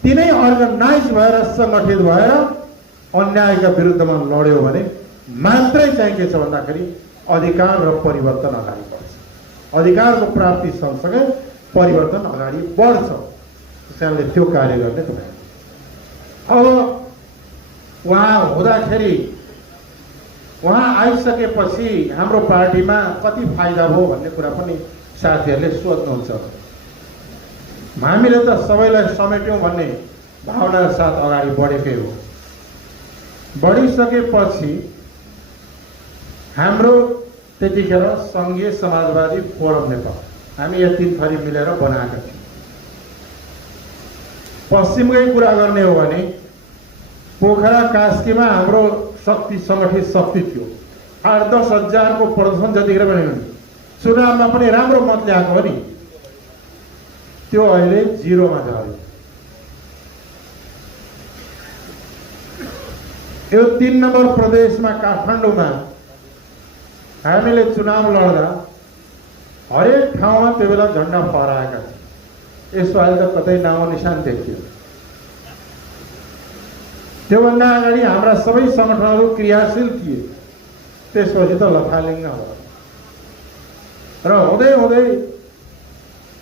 तिनै अर्गनाइज भएर सङ्गठित भएर अन्यायका विरुद्धमा लड्यो भने मात्रै चाहिँ के छ भन्दाखेरि अधिकार र परिवर्तन अगाडि बढ्छ। अधिकारको प्राप्ति सँगसँगै परिवर्तन अगाडि बढ्छ। त्यसैले त्यो कार्य गर्ने तपाईँ अब उहाँ हुँदाखेरि उहाँ आइसकेपछि हाम्रो पार्टीमा कति फाइदा भयो भन्ने कुरा पनि साथीहरूले सोध्नुहुन्छ। हामीले त सबैलाई समेट्यौँ भन्ने भावनाका साथ अगाडि बढेकै हो। बढिसकेपछि हाम्रो त्यतिखेर सङ्घीय समाजवादी फोरम नेपाल हामी यो तीन थरी मिलेर बनाएका थियौँ। पश्चिमकै कुरा गर्ने हो भने पोखरा कास्कीमा हाम्रो शक्ति सङ्गठित शक्ति थियो। 8-10 हजारको प्रदर्शन जतिखेर पनि चुनावमा पनि राम्रो मत ल्याएको हो नि, त्यो अहिले 0मा झऱ्यो। यो 3 नम्बर प्रदेशमा काठमाडौँमा हामीले चुनाव लड्दा हरेक ठाउँमा त्यो बेला झन्डा फहराएका थिए। यसो अहिले त कतै नाउँ निशान देखियो। त्योभन्दा अगाडि हाम्रा सबै सङ्गठनहरू क्रियाशील थिए। त्यसपछि त लथालिङ्ग हो र हुँदै हुँदै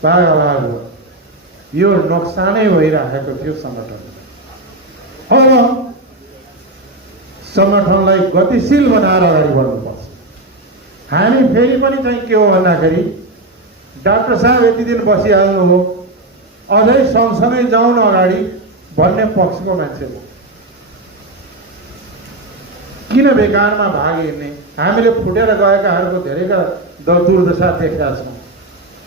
भागाभाग हो। यो नोक्सानै भइरहेको थियो सङ्गठन। अब सङ्गठनलाई गतिशील बनाएर अगाडि बढ्नुपर्छ। हामी फेरि पनि चाहिँ के हो भन्दाखेरि डाक्टर साहब यति दिन बसिहाल्नु हो, अझै सँगसँगै जाउँ न अगाडि भन्ने पक्षको मान्छे हो। किन बेकारमा भाग हिँड्ने? हामीले फुटेर गएकाहरूको धेरैका दुर्दशा देखेका छौँ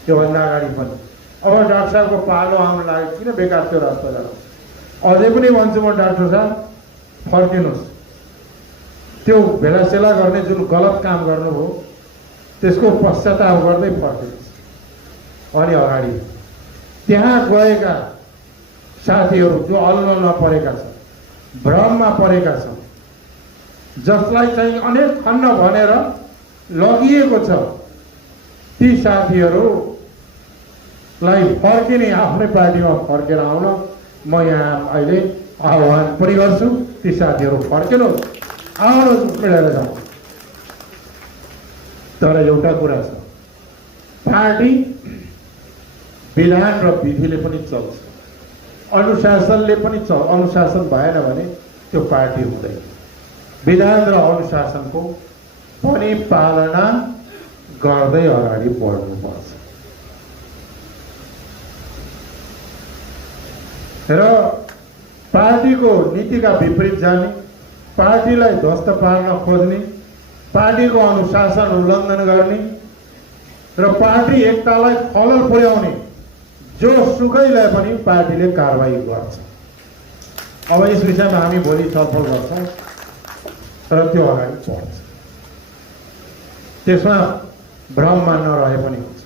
त्योभन्दा अगाडि पनि। अब डाक्टर साहबको पालो आउन लाग्यो, किन बेकार त्यो रास्ता जानु? अझै पनि भन्छु म, डाक्टर साहब फर्किनुहोस्। त्यो भेलासेला गर्ने जुन गलत काम गर्नुभयो त्यसको पश्चाताप गर्दै फर्किनुहोस्। अनि अगाडि त्यहाँ गएका साथीहरू जो अलमलमा परेका छन्, भ्रममा परेका छन्, जसलाई चाहिँ अनेक खण्ड भनेर लगिएको छ, ती साथीहरूलाई फर्किने आफ्नै पार्टीमा फर्केर आउन म यहाँ अहिले आह्वान पनि गर्छु। ती साथीहरू फर्किनुहोस्, आउनुहोस्, मिलेर जाउँ। तर एउटा कुरा छ, पार्टी विधान र विधिले पनि चल्छ, अनुशासनले पनि चल्छ। अनुशासन भएन भने त्यो पार्टी हुँदैन। विधान र अनुशासनको पनि पालना गर्दै अगाडि बढ्नुपर्छ। र पार्टीको नीतिका विपरीत जाने, पार्टीलाई ध्वस्त पार्न खोज्ने, पार्टीको अनुशासन उल्लङ्घन गर्ने र पार्टी एकतालाई खलल पुर्याउने जो सुकैलाई पनि पार्टीले कारबाही गर्छ। अब यस विषयमा हामी भोलि छलफल गर्छौँ र त्यो अगाडि बढ्छ। त्यसमा भ्रममा नरहे पनि हुन्छ।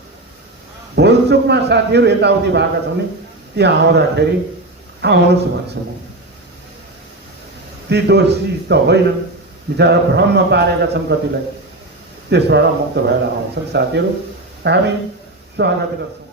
भुलचुकमा साथीहरू यताउति भएका छौँ नि, त्यहाँ आउँदाखेरि आउनुहोस् भन्छु म। ती दोषी त होइन, बिचरा भ्रममा पारेका छन् कतिलाई, त्यसबाट मुक्त भएर आउँछन् साथीहरू, हामी स्वागत गर्छौँ।